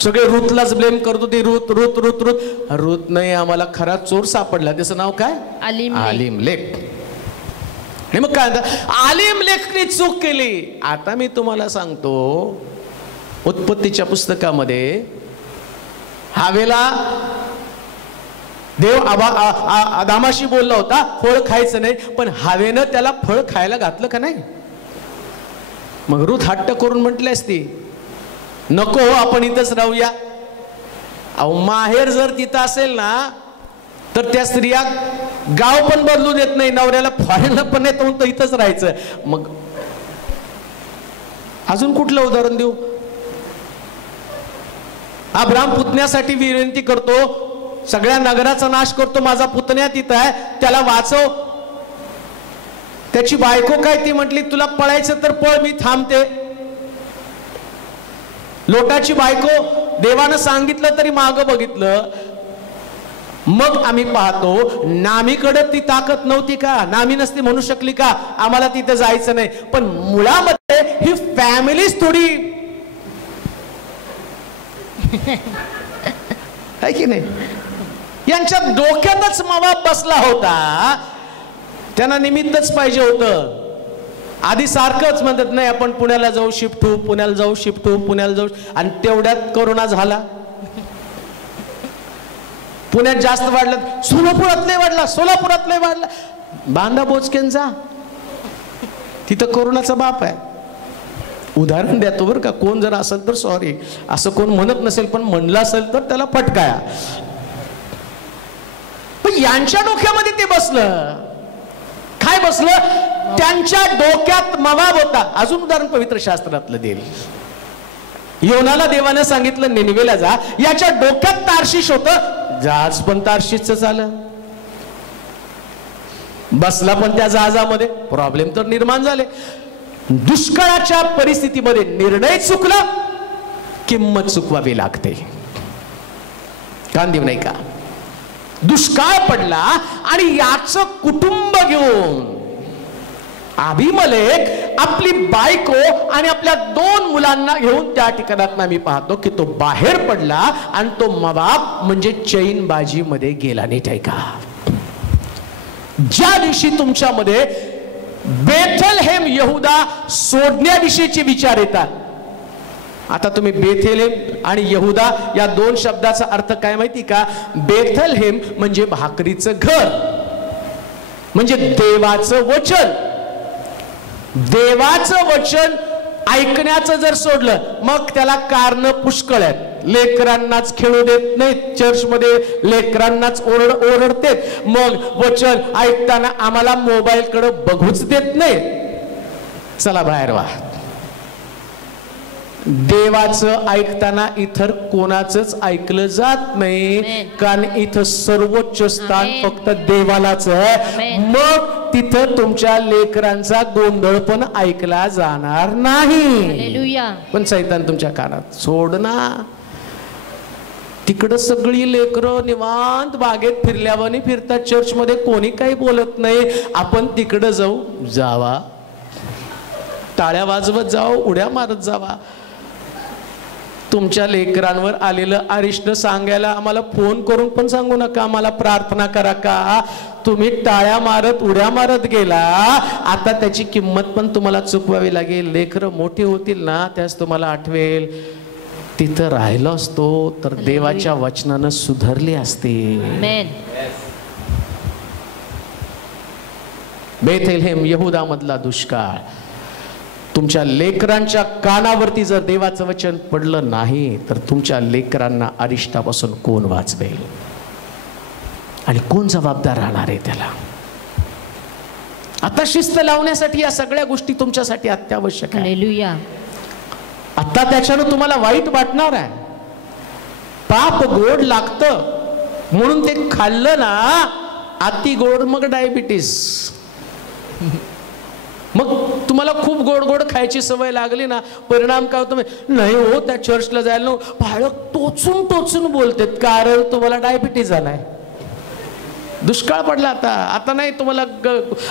सगळे रूथलाच ब्लेम करतो. ते रूथ नाही, आम्हाला खरा चोर सापडला. त्याचं नाव काय? अलीमलेक. आणि मग काय अलीमलेकने चूक केली. आता मी तुम्हाला सांगतो, उत्पत्तीच्या पुस्तकामध्ये हवेला देव आदामाशी बोलला होता फळ खायचं नाही, पण हवेनं त्याला फळ खायला घातलं का नाही? मग रूथ हट्ट करून म्हटली असती नको, आपण इथंच राहूया. अहो माहेर जर तिथं असेल ना, तर त्या स्त्रिया गाव पण बदलू देत नाही, नवऱ्याला फॉरेनला पण नाही, तर इथंच राहायचं. मग अजून कुठलं उदाहरण देऊ? अब्राम पुतण्यासाठी विनंती करतो, सगळ्या नगराचा नाश करतो, माझा पुतण्या तिथं आहे, त्याला वाचव. त्याची बायको काय ती म्हटली, तुला पळायचं तर पळ, मी थांबते. लोटाची बायको देवानं सांगितलं तरी मागं बघितलं. मग आम्ही पाहतो नामीकडे ती ताकद नव्हती का? नामी नसती म्हणू शकली का आम्हाला तिथे जायचं नाही? पण मुळामध्ये ही फॅमिलीच थोडी आहे की नाही, यांच्या डोक्यातच मोवाब बसला होता. त्यांना निमित्तच पाहिजे होतं. आधी सारखंच म्हणतात नाही आपण पुण्याला जाऊ, शिफ्ट होऊ, पुण्याला जाऊ, शिफ्ट होऊ, पुण्याला जाऊ. आणि तेवढ्यात कोरोना झाला. पुण्यात जास्त वाढलं, सोलापुरात लय वाढला. बांधा बोचकेंचा तिथं कोरोनाचा बाप आहे. उदाहरण देतो बरं का, कोण जर असेल तर सॉरी, असं कोण म्हणत नसेल, पण म्हणलं असेल तर त्याला फटकाया. मग यांच्या डोक्यामध्ये ते बसलं. काय बसलं? त्यांच्या डोक्यात मवाब होता. अजून उदाहरण पवित्र शास्त्रातलं देईल. योनाला देवानं सांगितलं निनवेला जा, याच्या डोक्यात तार्शिश होतं, जहाज पण तार्शिशचं झालं. बसला पण त्या जहाजामध्ये, प्रॉब्लेम तर निर्माण झाले. दुष्काळाच्या परिस्थितीमध्ये निर्णय चुकला, किंमत चुकवावी लागते. कान देऊ नाही का? दुष्काळ पडला आणि याचं कुटुंब घेऊन अभिमलेख आपली बायको आणि आपल्या 2 मुलांना घेऊन त्या ठिकाणात आम्ही पाहतो की तो बाहेर पडला आणि तो मवाब म्हणजे चैनबाजी मध्ये गेला. नीट आहे का? ज्या दिवशी तुमच्यामध्ये बेथलहेम यहुदा सोडण्याविषयीचे विचार येतात. आता तुम्ही बेथलहेम आणि यहुदा या 2 शब्दाचा अर्थ काय माहिती का? बेथलहेम म्हणजे भाकरीचं घर, म्हणजे देवाचं वचन. देवाचं वचन ऐकण्याचं जर सोडलं मग त्याला कारण पुष्कळ आहेत. लेकरांनाच खेळू देत नाहीत, चर्चमध्ये लेकरांनाच ओरडते. मग वचन ऐकताना आम्हाला मोबाईल कडे बघूच देत नाही. चला बाहेर वा. देवाचं ऐकताना इतर कोणाचंच ऐकलं जात नाही, कारण इथं सर्वोच्च स्थान फक्त देवालाच आहे. मग तिथं तुमच्या लेकरांचा गोंधळ पण ऐकला जाणार नाही. पण सैतान तुमच्या कानात सोड ना. तिकडं सगळी लेकरं निवांत बागेत फिरल्यावानी फिरतात, चर्चमध्ये कोणी काही बोलत नाही. आपण तिकडं जावा, टाळ्या वाजवत जावं, उड्या मारत जावा. तुमच्या लेकरांवर आलेलं अरिष्ट सांगायला आम्हाला फोन करून पण सांगू नका, आम्हाला प्रार्थना करा का. तुम्ही टाळ्या मारत उड्या मारत गेला, आता त्याची किंमत पण तुम्हाला चुकवावी लागेल. लेकरं मोठे होतील ना, त्यास तुम्हाला आठवेल तिथं राहिलो असतो तर देवाच्या वचनानं सुधारले असते. बेथलहेम यहुदा मधला दुष्काळ. तुमच्या लेकरांच्या कानावरती जर देवाचं वचन पडलं नाही तर तुमच्या लेकरांना अरिष्टापासून कोण वाचवेल आणि कोण जबाबदार राहणार आहे त्याला? आता शिस्त लावण्यासाठी या सगळ्या गोष्टी तुमच्यासाठी अत्यावश्यक आहे. आता त्याच्यानं तुम्हाला वाईट वाटणार आहे. पाप गोड लागतं म्हणून ते खाल्लं ना, अति गोड मग डायबिटीस. मग तुम्हाला खूप गोड गोड खायची सवय लागली ना, परिणाम काय होतो नाही हो, त्या चर्चला जायला नको, पाळक टोचून टोचून बोलतात, कारण तुम्हाला डायबिटीज झालाय. दुष्काळ पडला आता नाही तुम्हाला,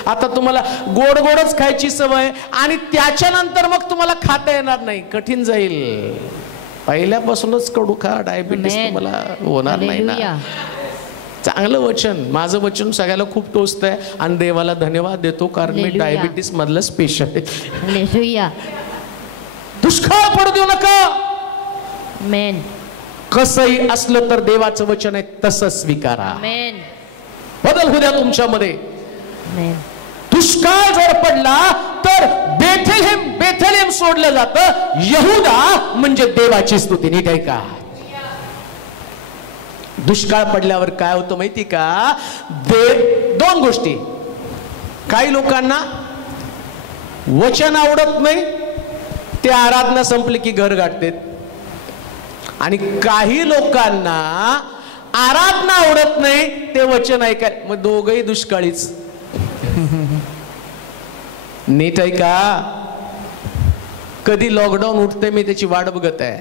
आता तुम्हाला गोड गोडच खायची सवय आणि त्याच्यानंतर मग तुम्हाला खाता येणार नाही, कठीण जाईल. पहिल्यापासूनच कडू खा, डायबिटीस तुम्हाला होणार नाही ना. चांगलं वचन, माझं वचन सगळ्याला खूप टोचत आहे आणि देवाला धन्यवाद देतो, कारण मी डायबिटीस मधलं स्पेशल आहे. दुष्काळ पडू देऊ नका. कसंही असलं तर देवाचं वचन आहे तसं स्वीकारा. बदल होऊ द्या तुमच्यामध्ये. दुष्काळ जर पडला तर बेथलहेम सोडलं जातं. यहुदा म्हणजे देवाची स्तुती. नीट आहे का? दुष्काळ पडल्यावर काय होतं माहिती का? 2 गोष्टी. काही लोकांना वचन आवडत नाही, ते आराधना संपली की घर गाठतात. आणि काही लोकांना आराधना आवडत नाही, ते वचन ऐकाय. मग दोघही दुष्काळीच. नीट आहे का? कधी लॉकडाऊन उठते मी त्याची वाट बघत आहे,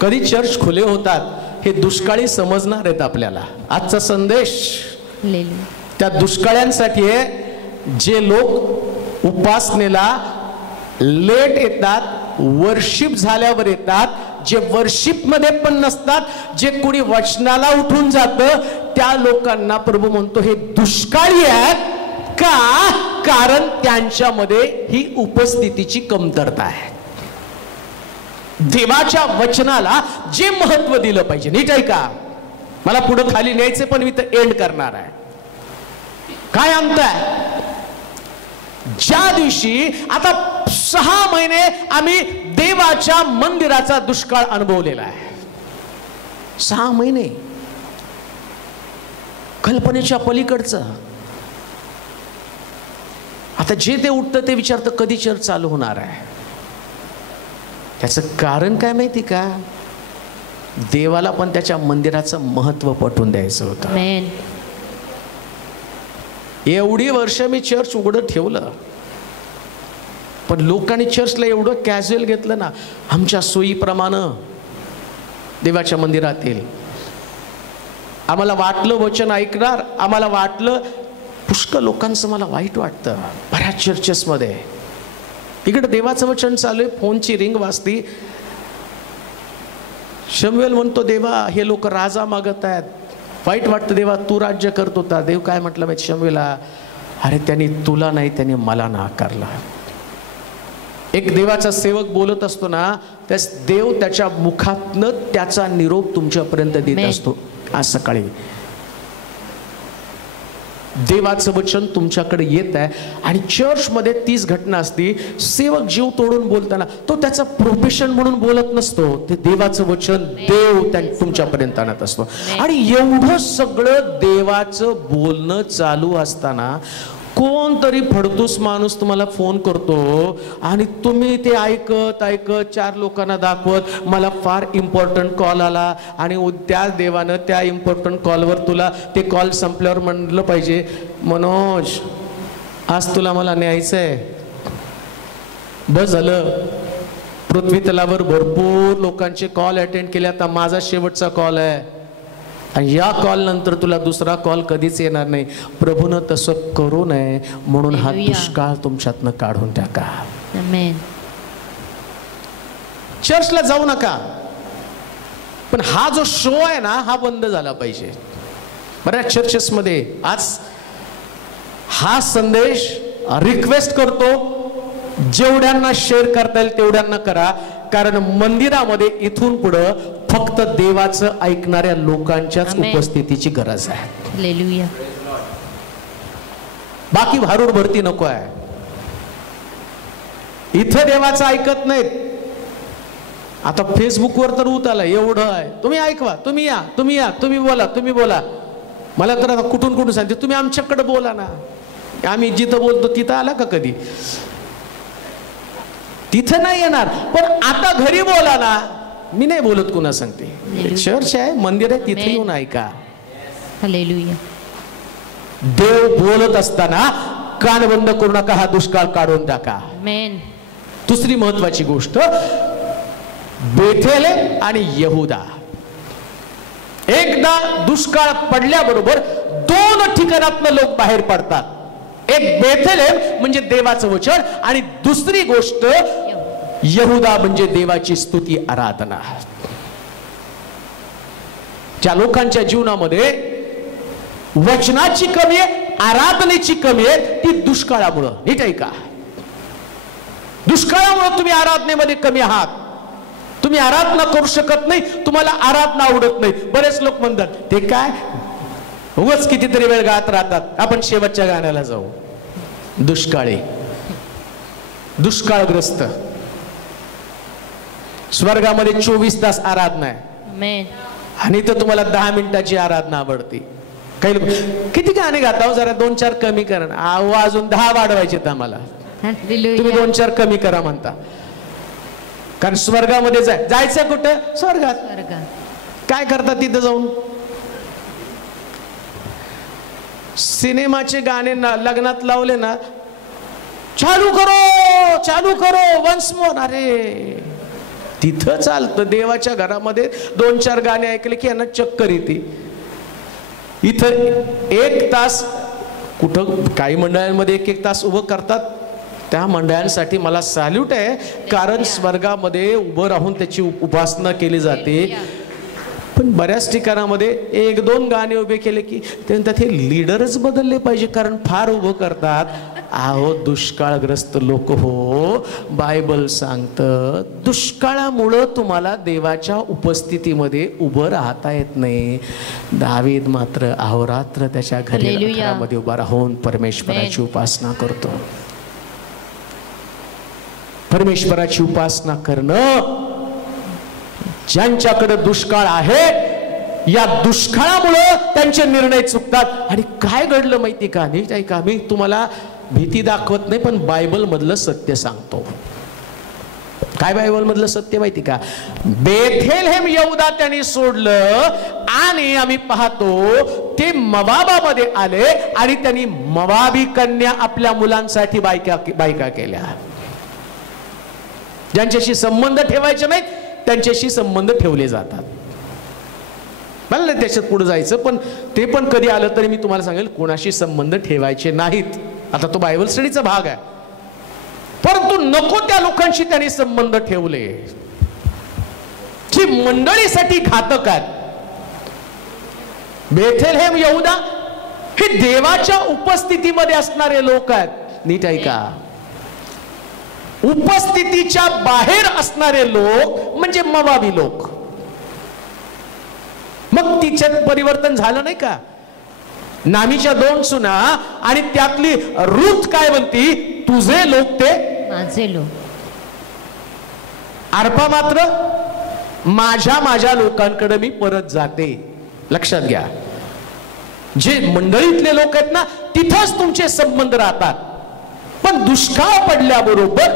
कधी चर्च खुले होतात हे दुष्काळी समजणार आहेत आपल्याला. आजचा संदेश त्या दुष्काळ्यांसाठी आहे, जे लोक उपासनेला लेट येतात, वर्शिप झाल्यावर येतात, जे वर्शिप मध्ये पण नसतात, जे कोणी वचनाला उठून जातं, त्या लोकांना प्रभू म्हणतो हे दुष्काळी आहेत. का? कारण त्यांच्यामध्ये ही उपस्थितीची कमतरता आहे. देवाच्या वचनाला जे महत्व दिलं पाहिजे. नीट आहे का? मला पुढे खाली न्यायचे पण मी तर एंड करणार आहे. काय अंत आहे? ज्या दिवशी आता 6 महिने आम्ही देवाच्या मंदिराचा दुष्काळ अनुभवलेला आहे. 6 महिने कल्पनेच्या पलीकडचं. आता जे ते उठतं ते विचारतं कधी चर्च चालू होणार आहे. त्याचं कारण काय माहिती का? देवाला पण त्याच्या मंदिराचं महत्व पटवून द्यायचं होतं. एवढी वर्ष मी चर्च उघडं ठेवलं, पण लोकांनी चर्चला एवढं कॅज्युअल घेतलं ना, आमच्या सोयीप्रमाणे देवाच्या मंदिरात येईल. आम्हाला वाटलं वचन ऐकणार, आम्हाला वाटलं. पुष्कळ लोकांचं मला वाईट वाटतं बऱ्याच चर्चेसमध्ये. इकडे देवाचं वचन चालू आहे, फोनची रिंग वाजती, शमूएल म्हणतो देवा हे लोक राजा मागत आहेत. वाईट वाटतं, देवा तू राज्य करत होता. देव काय म्हटलं माहिती शमूएलला? अरे त्यांनी तुला नाही, त्यांनी मला नाकारला. एक देवाचा सेवक बोलत असतो ना, त्यास देव त्याच्या मुखातनं त्याचा निरोप तुमच्यापर्यंत देत असतो. आज सकाळी देवाचं वचन तुमच्याकडे येत आहे आणि चर्चमध्ये तीच घटना असती. सेवक जीव तोडून बोलताना तो त्याचं प्रोफेशन म्हणून बोलत नसतो, ते देवाचं वचन देव तुमच्यापर्यंत आणत असतो. आणि एवढं सगळं देवाचं बोलणं चालू असताना कोणतरी फडतूस माणूस तुम्हाला फोन करतो आणि तुम्ही ते ऐकत ऐकत 4 लोकांना दाखवत मला फार इम्पॉर्टंट कॉल आला आणि त्या देवानं त्या इम्पॉर्टंट कॉलवर तुला ते कॉल संपल्यावर म्हणलं पाहिजे, मनोज आज तुला मला न्यायचंय. बस झालं. पृथ्वी तलावर भरपूर लोकांचे कॉल अटेंड केले, आता माझा शेवटचा कॉल आहे आणि या कॉल नंतर तुला दुसरा कॉल कधीच येणार नाही. प्रभूनं तसं करू नये म्हणून हा दुष्काळ तुमच्यातनं काढून टाका. चर्चला जाऊ नका, पण हा जो शो आहे ना हा बंद झाला पाहिजे. बऱ्याच चर्चेसमध्ये आज हा संदेश रिक्वेस्ट करतो, जेवढ्यांना शेअर करता येईल तेवढ्यांना करा. कारण मंदिरामध्ये इथून पुढं फक्त देवाचं ऐकणाऱ्या लोकांच्याच उपस्थितीची गरज आहे. हालेलुया. बाकी भारूड भरती नको आहे. इथं देवाचं ऐकत नाहीत. आता फेसबुकवर तर उत आलं एवढं आहे, तुम्ही ऐकवा, तुम्ही या, तुम्ही या, तुम्ही बोला, तुम्ही बोला. मला तर आता कुठून कुठून सांगते, तुम्ही आमच्याकडे बोला ना. आम्ही जिथं बोलतो तिथं आला का कधी? तिथं नाही येणार, पण आता घरी बोला ना. मी नाही बोलत, कुणा सांगते. चर्च आहे, मंदिर आहे, तिथे येऊन ऐका. हालेलुया. देव बोलत असताना कान बंद करू नका, हा दुष्काळ काढून टाका. दुसरी महत्वाची गोष्ट, बेथेलेम आणि यहुदा. एकदा दुष्काळ पडल्याबरोबर 2 ठिकाणातनं लोक बाहेर पडतात. एक बेथेलेम म्हणजे देवाचं वचन आणि दुसरी गोष्ट यहुदा म्हणजे देवाची स्तुती आराधना. ज्या लोकांच्या जीवनामध्ये वचनाची कमी आहे, आराधनेची कमी आहे, ती दुष्काळामुळं. नीट ऐका, दुष्काळामुळे तुम्ही आराधनेमध्ये कमी आहात. तुम्ही आराधना करू शकत नाही, तुम्हाला आराधना आवडत नाही. बरेच लोक म्हणतात ते काय उगाच कितीतरी वेळ गात राहतात. आपण शेवटच्या गाण्याला जाऊ. दुष्काळी, दुष्काळग्रस्त. स्वर्गामध्ये 24 तास आराधना आहे आणि तर तुम्हाला 10 मिनिटाची आराधना आवडती. काही लोक किती गाणे गाता, जरा 2-4 कमी करा. अहो अजून 10 वाढवायचे आम्हाला, तुम्ही 2-4 कमी करा म्हणता. कारण स्वर्गामध्ये जायचं कुठं? स्वर्गात. काय करतात तिथं जाऊन? सिनेमाचे गाणे लग्नात लावले ना, चालू करो चालू करो वन्स मोर. अरे तिथं चालतं. देवाच्या घरामध्ये 2-4 गाणे ऐकले की यांना चक्कर येते. इथं 1 तास, कुठं काही मंडळांमध्ये 1-1 तास उभं करतात. त्या मंडळांसाठी मला सॅल्यूट आहे, कारण स्वर्गामध्ये उभं राहून त्याची उपासना केली जाते. पण बऱ्याच ठिकाणामध्ये 1-2 गाणे उभे केले की त्यांच्यात हे लीडरच बदलले पाहिजे, कारण फार उभं करतात. आहो दुष्काळग्रस्त लोक हो. बायबल सांगतं दुष्काळामुळं तुम्हाला देवाच्या उपस्थितीमध्ये उभं राहता येत नाही. दावीद मात्र अहोरात्र त्याच्या घरामध्ये उभा राहून परमेश्वराची उपासना करतो. परमेश्वराची उपासना करणं, ज्यांच्याकडे दुष्काळ आहे या दुष्काळामुळे त्यांचे निर्णय चुकतात. आणि काय घडलं माहिती का, नीट ऐका, मी तुम्हाला भीती दाखवत नाही पण बायबल मधलं सत्य सांगतो. काय बायबल मधलं सत्य माहिती का, बेथेलहेम यहूदा त्यांनी सोडलं आणि आम्ही पाहतो ते मवाबामध्ये आले आणि त्यांनी मवाबी कन्या आपल्या मुलांसाठी बायका केल्या. ज्यांच्याशी संबंध ठेवायचे नाहीत त्यांच्याशी संबंध ठेवले जातात. मला नाही त्याच्यात पुढे जायचं, पण ते पण कधी आलं तरी मी तुम्हाला सांगेल कोणाशी संबंध ठेवायचे नाहीत. आता तो बायबल स्टडीचा भाग आहे, परंतु नको त्या लोकांशी त्यांनी संबंध ठेवले जी मंडळीसाठी घातक आहेत. बेथेलहेम यहूदा हे देवाच्या उपस्थितीमध्ये असणारे लोक आहेत. नीट ऐका, उपस्थितीच्या बाहेर असणारे लोक म्हणजे मवाबी लोक. मग तिच्यात परिवर्तन झालं नाही का. नामीच्या 2 सुना आणि त्यातली रूथ काय म्हणती, तुझे लोक ते माझे लोक. अर्पा मात्र माझ्या लोकांकडे मी परत जाते. लक्षात घ्या, जे मंडळीतले लोक आहेत ना तिथंच तुमचे संबंध राहतात. पण दुष्काळ पडल्याबरोबर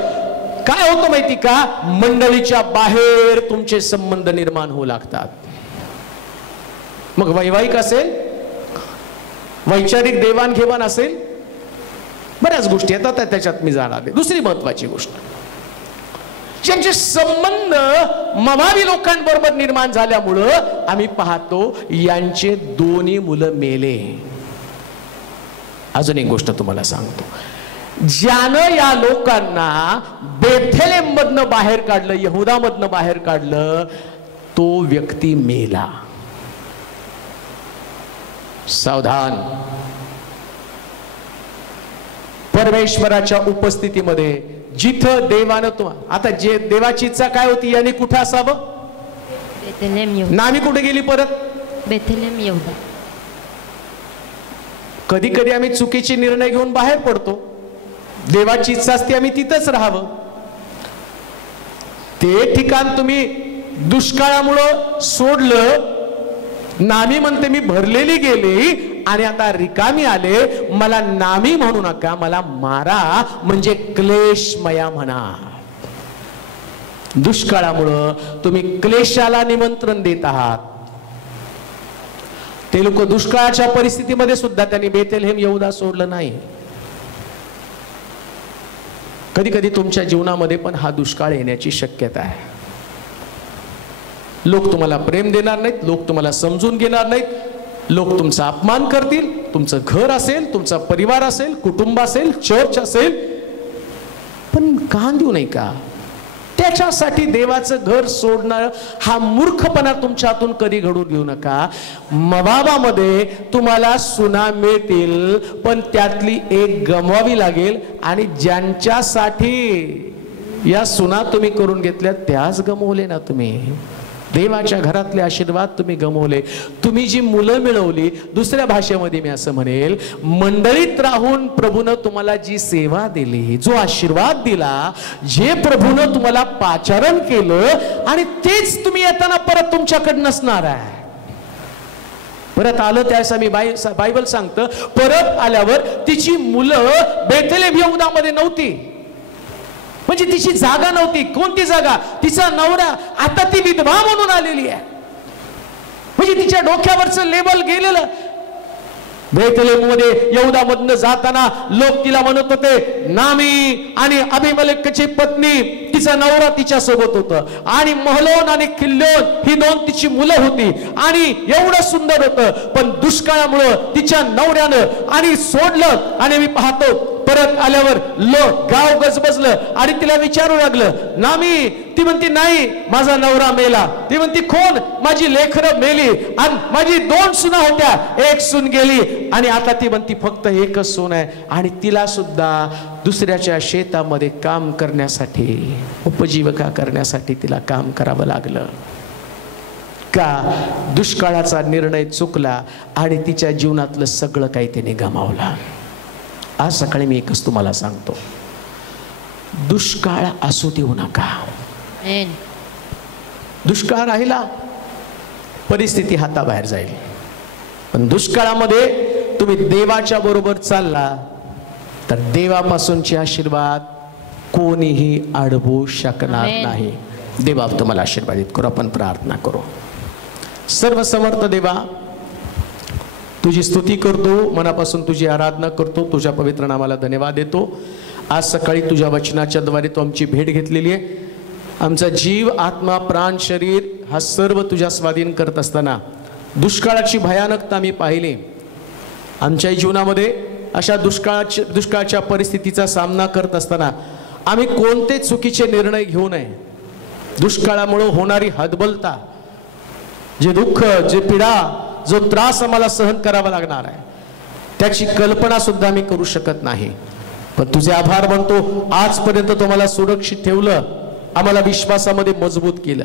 काय होतं माहिती का, मंडळीच्या बाहेर तुमचे संबंध निर्माण होऊ लागतात. मग वैवाहिक असेल, वैचारिक देवाणघेवाण असेल, बऱ्याच गोष्टी येतात त्याच्यात मी जाणार नाही. दुसरी महत्वाची गोष्ट, ज्यांचे संबंध मवाबी लोकांबरोबर निर्माण झाल्यामुळं आम्ही पाहतो यांचे 2 मुलं मेले. अजून एक गोष्ट तुम्हाला सांगतो, ज्यानं या लोकांना बेथेलेम मधनं बाहेर काढलं, यहुदा मधनं बाहेर काढलं, तो व्यक्ती मेला. सावधान. परमेश्वराच्या उपस्थितीमध्ये जिथं देवानं आता जे देवाची इच्छा काय होती, याने कुठे असावं, बेथेलेम यहूदा. नामी कुठे गेली परत, बेथेलेम यहूदा. कधी कधी आम्ही चुकीचे निर्णय घेऊन बाहेर पडतो. देवाची इच्छा असते आम्ही तिथंच राहावं. ते ठिकाण तुम्ही दुष्काळामुळं सोडलं. नामी म्हणते मी भरलेली गेली आणि आता रिकामी आले, मला नामी म्हणू नका, मला मारा, म्हणजे क्लेशमया म्हणा. दुष्काळामुळं तुम्ही क्लेशाला निमंत्रण देत आहात. ते लोक दुष्काळाच्या परिस्थितीमध्ये सुद्धा त्यांनी बेथेलहेम यहूदा सोडलं नाही. कधी कधी तुमच्या जीवनामध्ये पण हा दुष्काळ येण्याची शक्यता आहे. लोक तुम्हाला प्रेम देणार नाहीत, लोक तुम्हाला समजून घेणार नाहीत, लोक तुमचा अपमान करतील. तुमचं घर असेल, तुमचा परिवार असेल, कुटुंब असेल, चर्च असेल, पण कान देऊ नये का, त्याच्यासाठी देवाचं घर सोडणार हा मूर्खपणा तुमच्या हातून कधी घडून घेऊ नका. मवाबामध्ये तुम्हाला सुना मिळतील, पण त्यातली एक गमवावी लागेल. आणि ज्यांच्यासाठी या सुना तुम्ही करून घेतल्या त्याच गमवले ना तुम्ही. देवाच्या घरातले आशीर्वाद तुम्ही गमवले. तुम्ही जी मुलं मिळवली, दुसऱ्या भाषेमध्ये मी असं म्हणेल, मंडळीत राहून प्रभूनं तुम्हाला जी सेवा दिली, जो आशीर्वाद दिला, जे प्रभूनं तुम्हाला पाचारण केलं, आणि तेच तुम्ही येताना परत तुमच्याकडे नसणार आहे. परत आलं त्यावेळेस मी बायबल सांगतं, परत आल्यावर तिची मुलं बेथेलेम यहूदामध्ये नव्हती. म्हणजे तिची जागा नव्हती. कोणती जागा, तिचा नवरा आता ती विधवा म्हणून आलेली आहे. म्हणजे तिच्या डोक्यावरचं लेबल गेलेलं. बेथलेम मध्ये यहूदामधनं जाताना लोक तिला म्हणत होते नामी, आणि अबीमेलेकची पत्नी, तिचा नवरा तिच्या सोबत होतं, आणि महलोन आणि किल्लोन ही 2 तिची मुलं होती, आणि एवढं सुंदर होतं. पण दुष्काळामुळं तिच्या नवऱ्यानं आणि सोडलं. आणि मी पाहतो परत आल्यावर गाव गजबजलं आणि तिला विचारू लागलं नामी. ती म्हणती नाही, माझा नवरा मेला. ती म्हणती कोण, माझी लेकरं मेली, आणि माझी 2 सुना होत्या, 1 सून गेली, आणि आता ती म्हणती फक्त 1च सून आहे. आणि तिला सुद्धा दुसऱ्याच्या शेतामध्ये काम करण्यासाठी, उपजीविका करण्यासाठी तिला काम करावं लागलं. का, दुष्काळाचा निर्णय चुकला आणि तिच्या जीवनातलं सगळं काही तिने गमावलं. आज सकाळी मी एकच तुम्हाला सांगतो, दुष्काळ असू देऊ नका. दुष्काळ राहिला परिस्थिती हाताबाहेर जाईल. पण दुष्काळामध्ये तुम्ही देवाच्या बरोबर चालला तर देवापासूनचे आशीर्वाद कोणीही अडवू शकणार नाही. देवा तुम्हाला आशीर्वादित करू. आपण प्रार्थना करू. सर्वसमर्थ देवा, तुझी स्तुती करतो, मनापासून तुझी आराधना करतो, तुझ्या पवित्र नामाला धन्यवाद देतो. आज सकाळी तुझ्या वचनाच्या द्वारे तू आमची भेट घेतलेली आहे. आमचा जीव, आत्मा, प्राण, शरीर हा सर्व तुझ्या स्वाधीन करत असताना दुष्काळाची भयानकता मी पाहिली. आमच्या जीवनामध्ये अशा दुष्काळाच्या परिस्थितीचा सामना करत असताना आम्ही कोणते चुकीचे निर्णय घेऊ नये. दुष्काळामुळे होणारी हतबलता, जे दुःख, जे पीडा, जो त्रास आम्हाला सहन करावा लागणार आहे, त्याची कल्पना सुद्धा मी करू शकत नाही. पण तुझे आभार मानतो. आजपर्यंत तुम्हाला सुरक्षित ठेवलं, आम्हाला विश्वासामध्ये मजबूत केलं.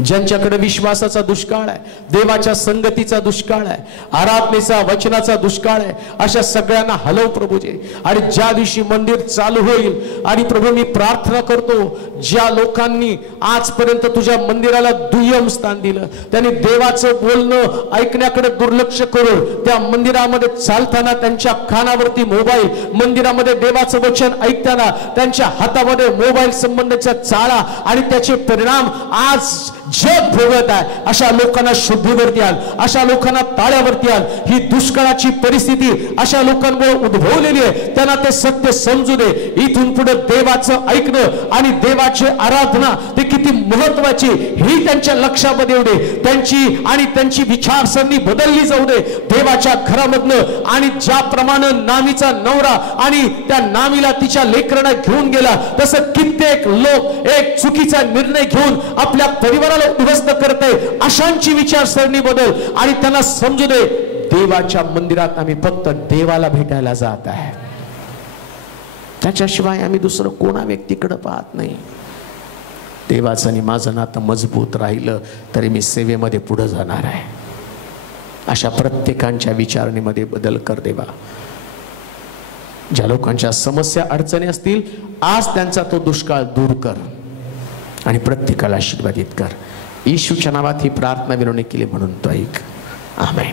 ज्यांच्याकडे विश्वासाचा दुष्काळ आहे, देवाच्या संगतीचा दुष्काळ आहे, आराधनेचा, वचनाचा दुष्काळ आहे, अशा सगळ्यांना हलव प्रभूजे. आणि ज्या दिवशी मंदिर चालू होईल, आणि प्रभू मी प्रार्थना करतो, ज्या लोकांनी आजपर्यंत तुझ्या मंदिराला दुय्यम स्थान दिलं, त्यांनी देवाचं बोलणं ऐकण्याकडे दुर्लक्ष करून त्या मंदिरामध्ये चालताना त्यांच्या कानावरती मोबाईल, मंदिरामध्ये देवाचं वचन ऐकताना त्यांच्या हातामध्ये मोबाईल संबंधाच्या चाळा, आणि त्याचे परिणाम आज जग भोगत आहे. अशा लोकांना शुद्धीवरती आण, अशा लोकांना ताळ्यावरती आण. ही दुष्काळाची परिस्थिती अशा लोकांमुळे उद्भवलेली आहे, त्यांना ते सत्य समजू दे. इथून पुढे देवाचं ऐकणं आणि देवाची आराधना ते किती महत्वाची ही त्यांच्या लक्षामध्ये येऊ दे. त्यांची विचारसरणी बदलली जाऊ दे. देवाच्या घरामधनं, आणि ज्याप्रमाणे नामीचा नवरा आणि त्या नामीला तिच्या लेकरांना घेऊन गेला, तसं कित्येक लोक एक चुकीचा निर्णय घेऊन आपल्या परिवाराला उद्ध्वस्त करते. अशांची विचारसरणी बदल, आणि त्यांना समजू दे देवाच्या मंदिरात आम्ही फक्त देवाला भेटायला जात आहे, त्याच्याशिवाय आम्ही दुसरं कोणा व्यक्तीकडे पाहत नाही. देवाचं आणि माझं नातं मजबूत राहिलं तरी मी सेवेमध्ये पुढे जाणार आहे. अशा प्रत्येकांच्या विचारणीमध्ये बदल कर देवा. ज्या लोकांच्या समस्या, अडचणी असतील, आज त्यांचा तो दुष्काळ दूर कर आणि प्रत्येकाला आशीर्वादित कर. येशूच्या नावात ही प्रार्थना विनवणी केली म्हणून तो ऐक. आमेन.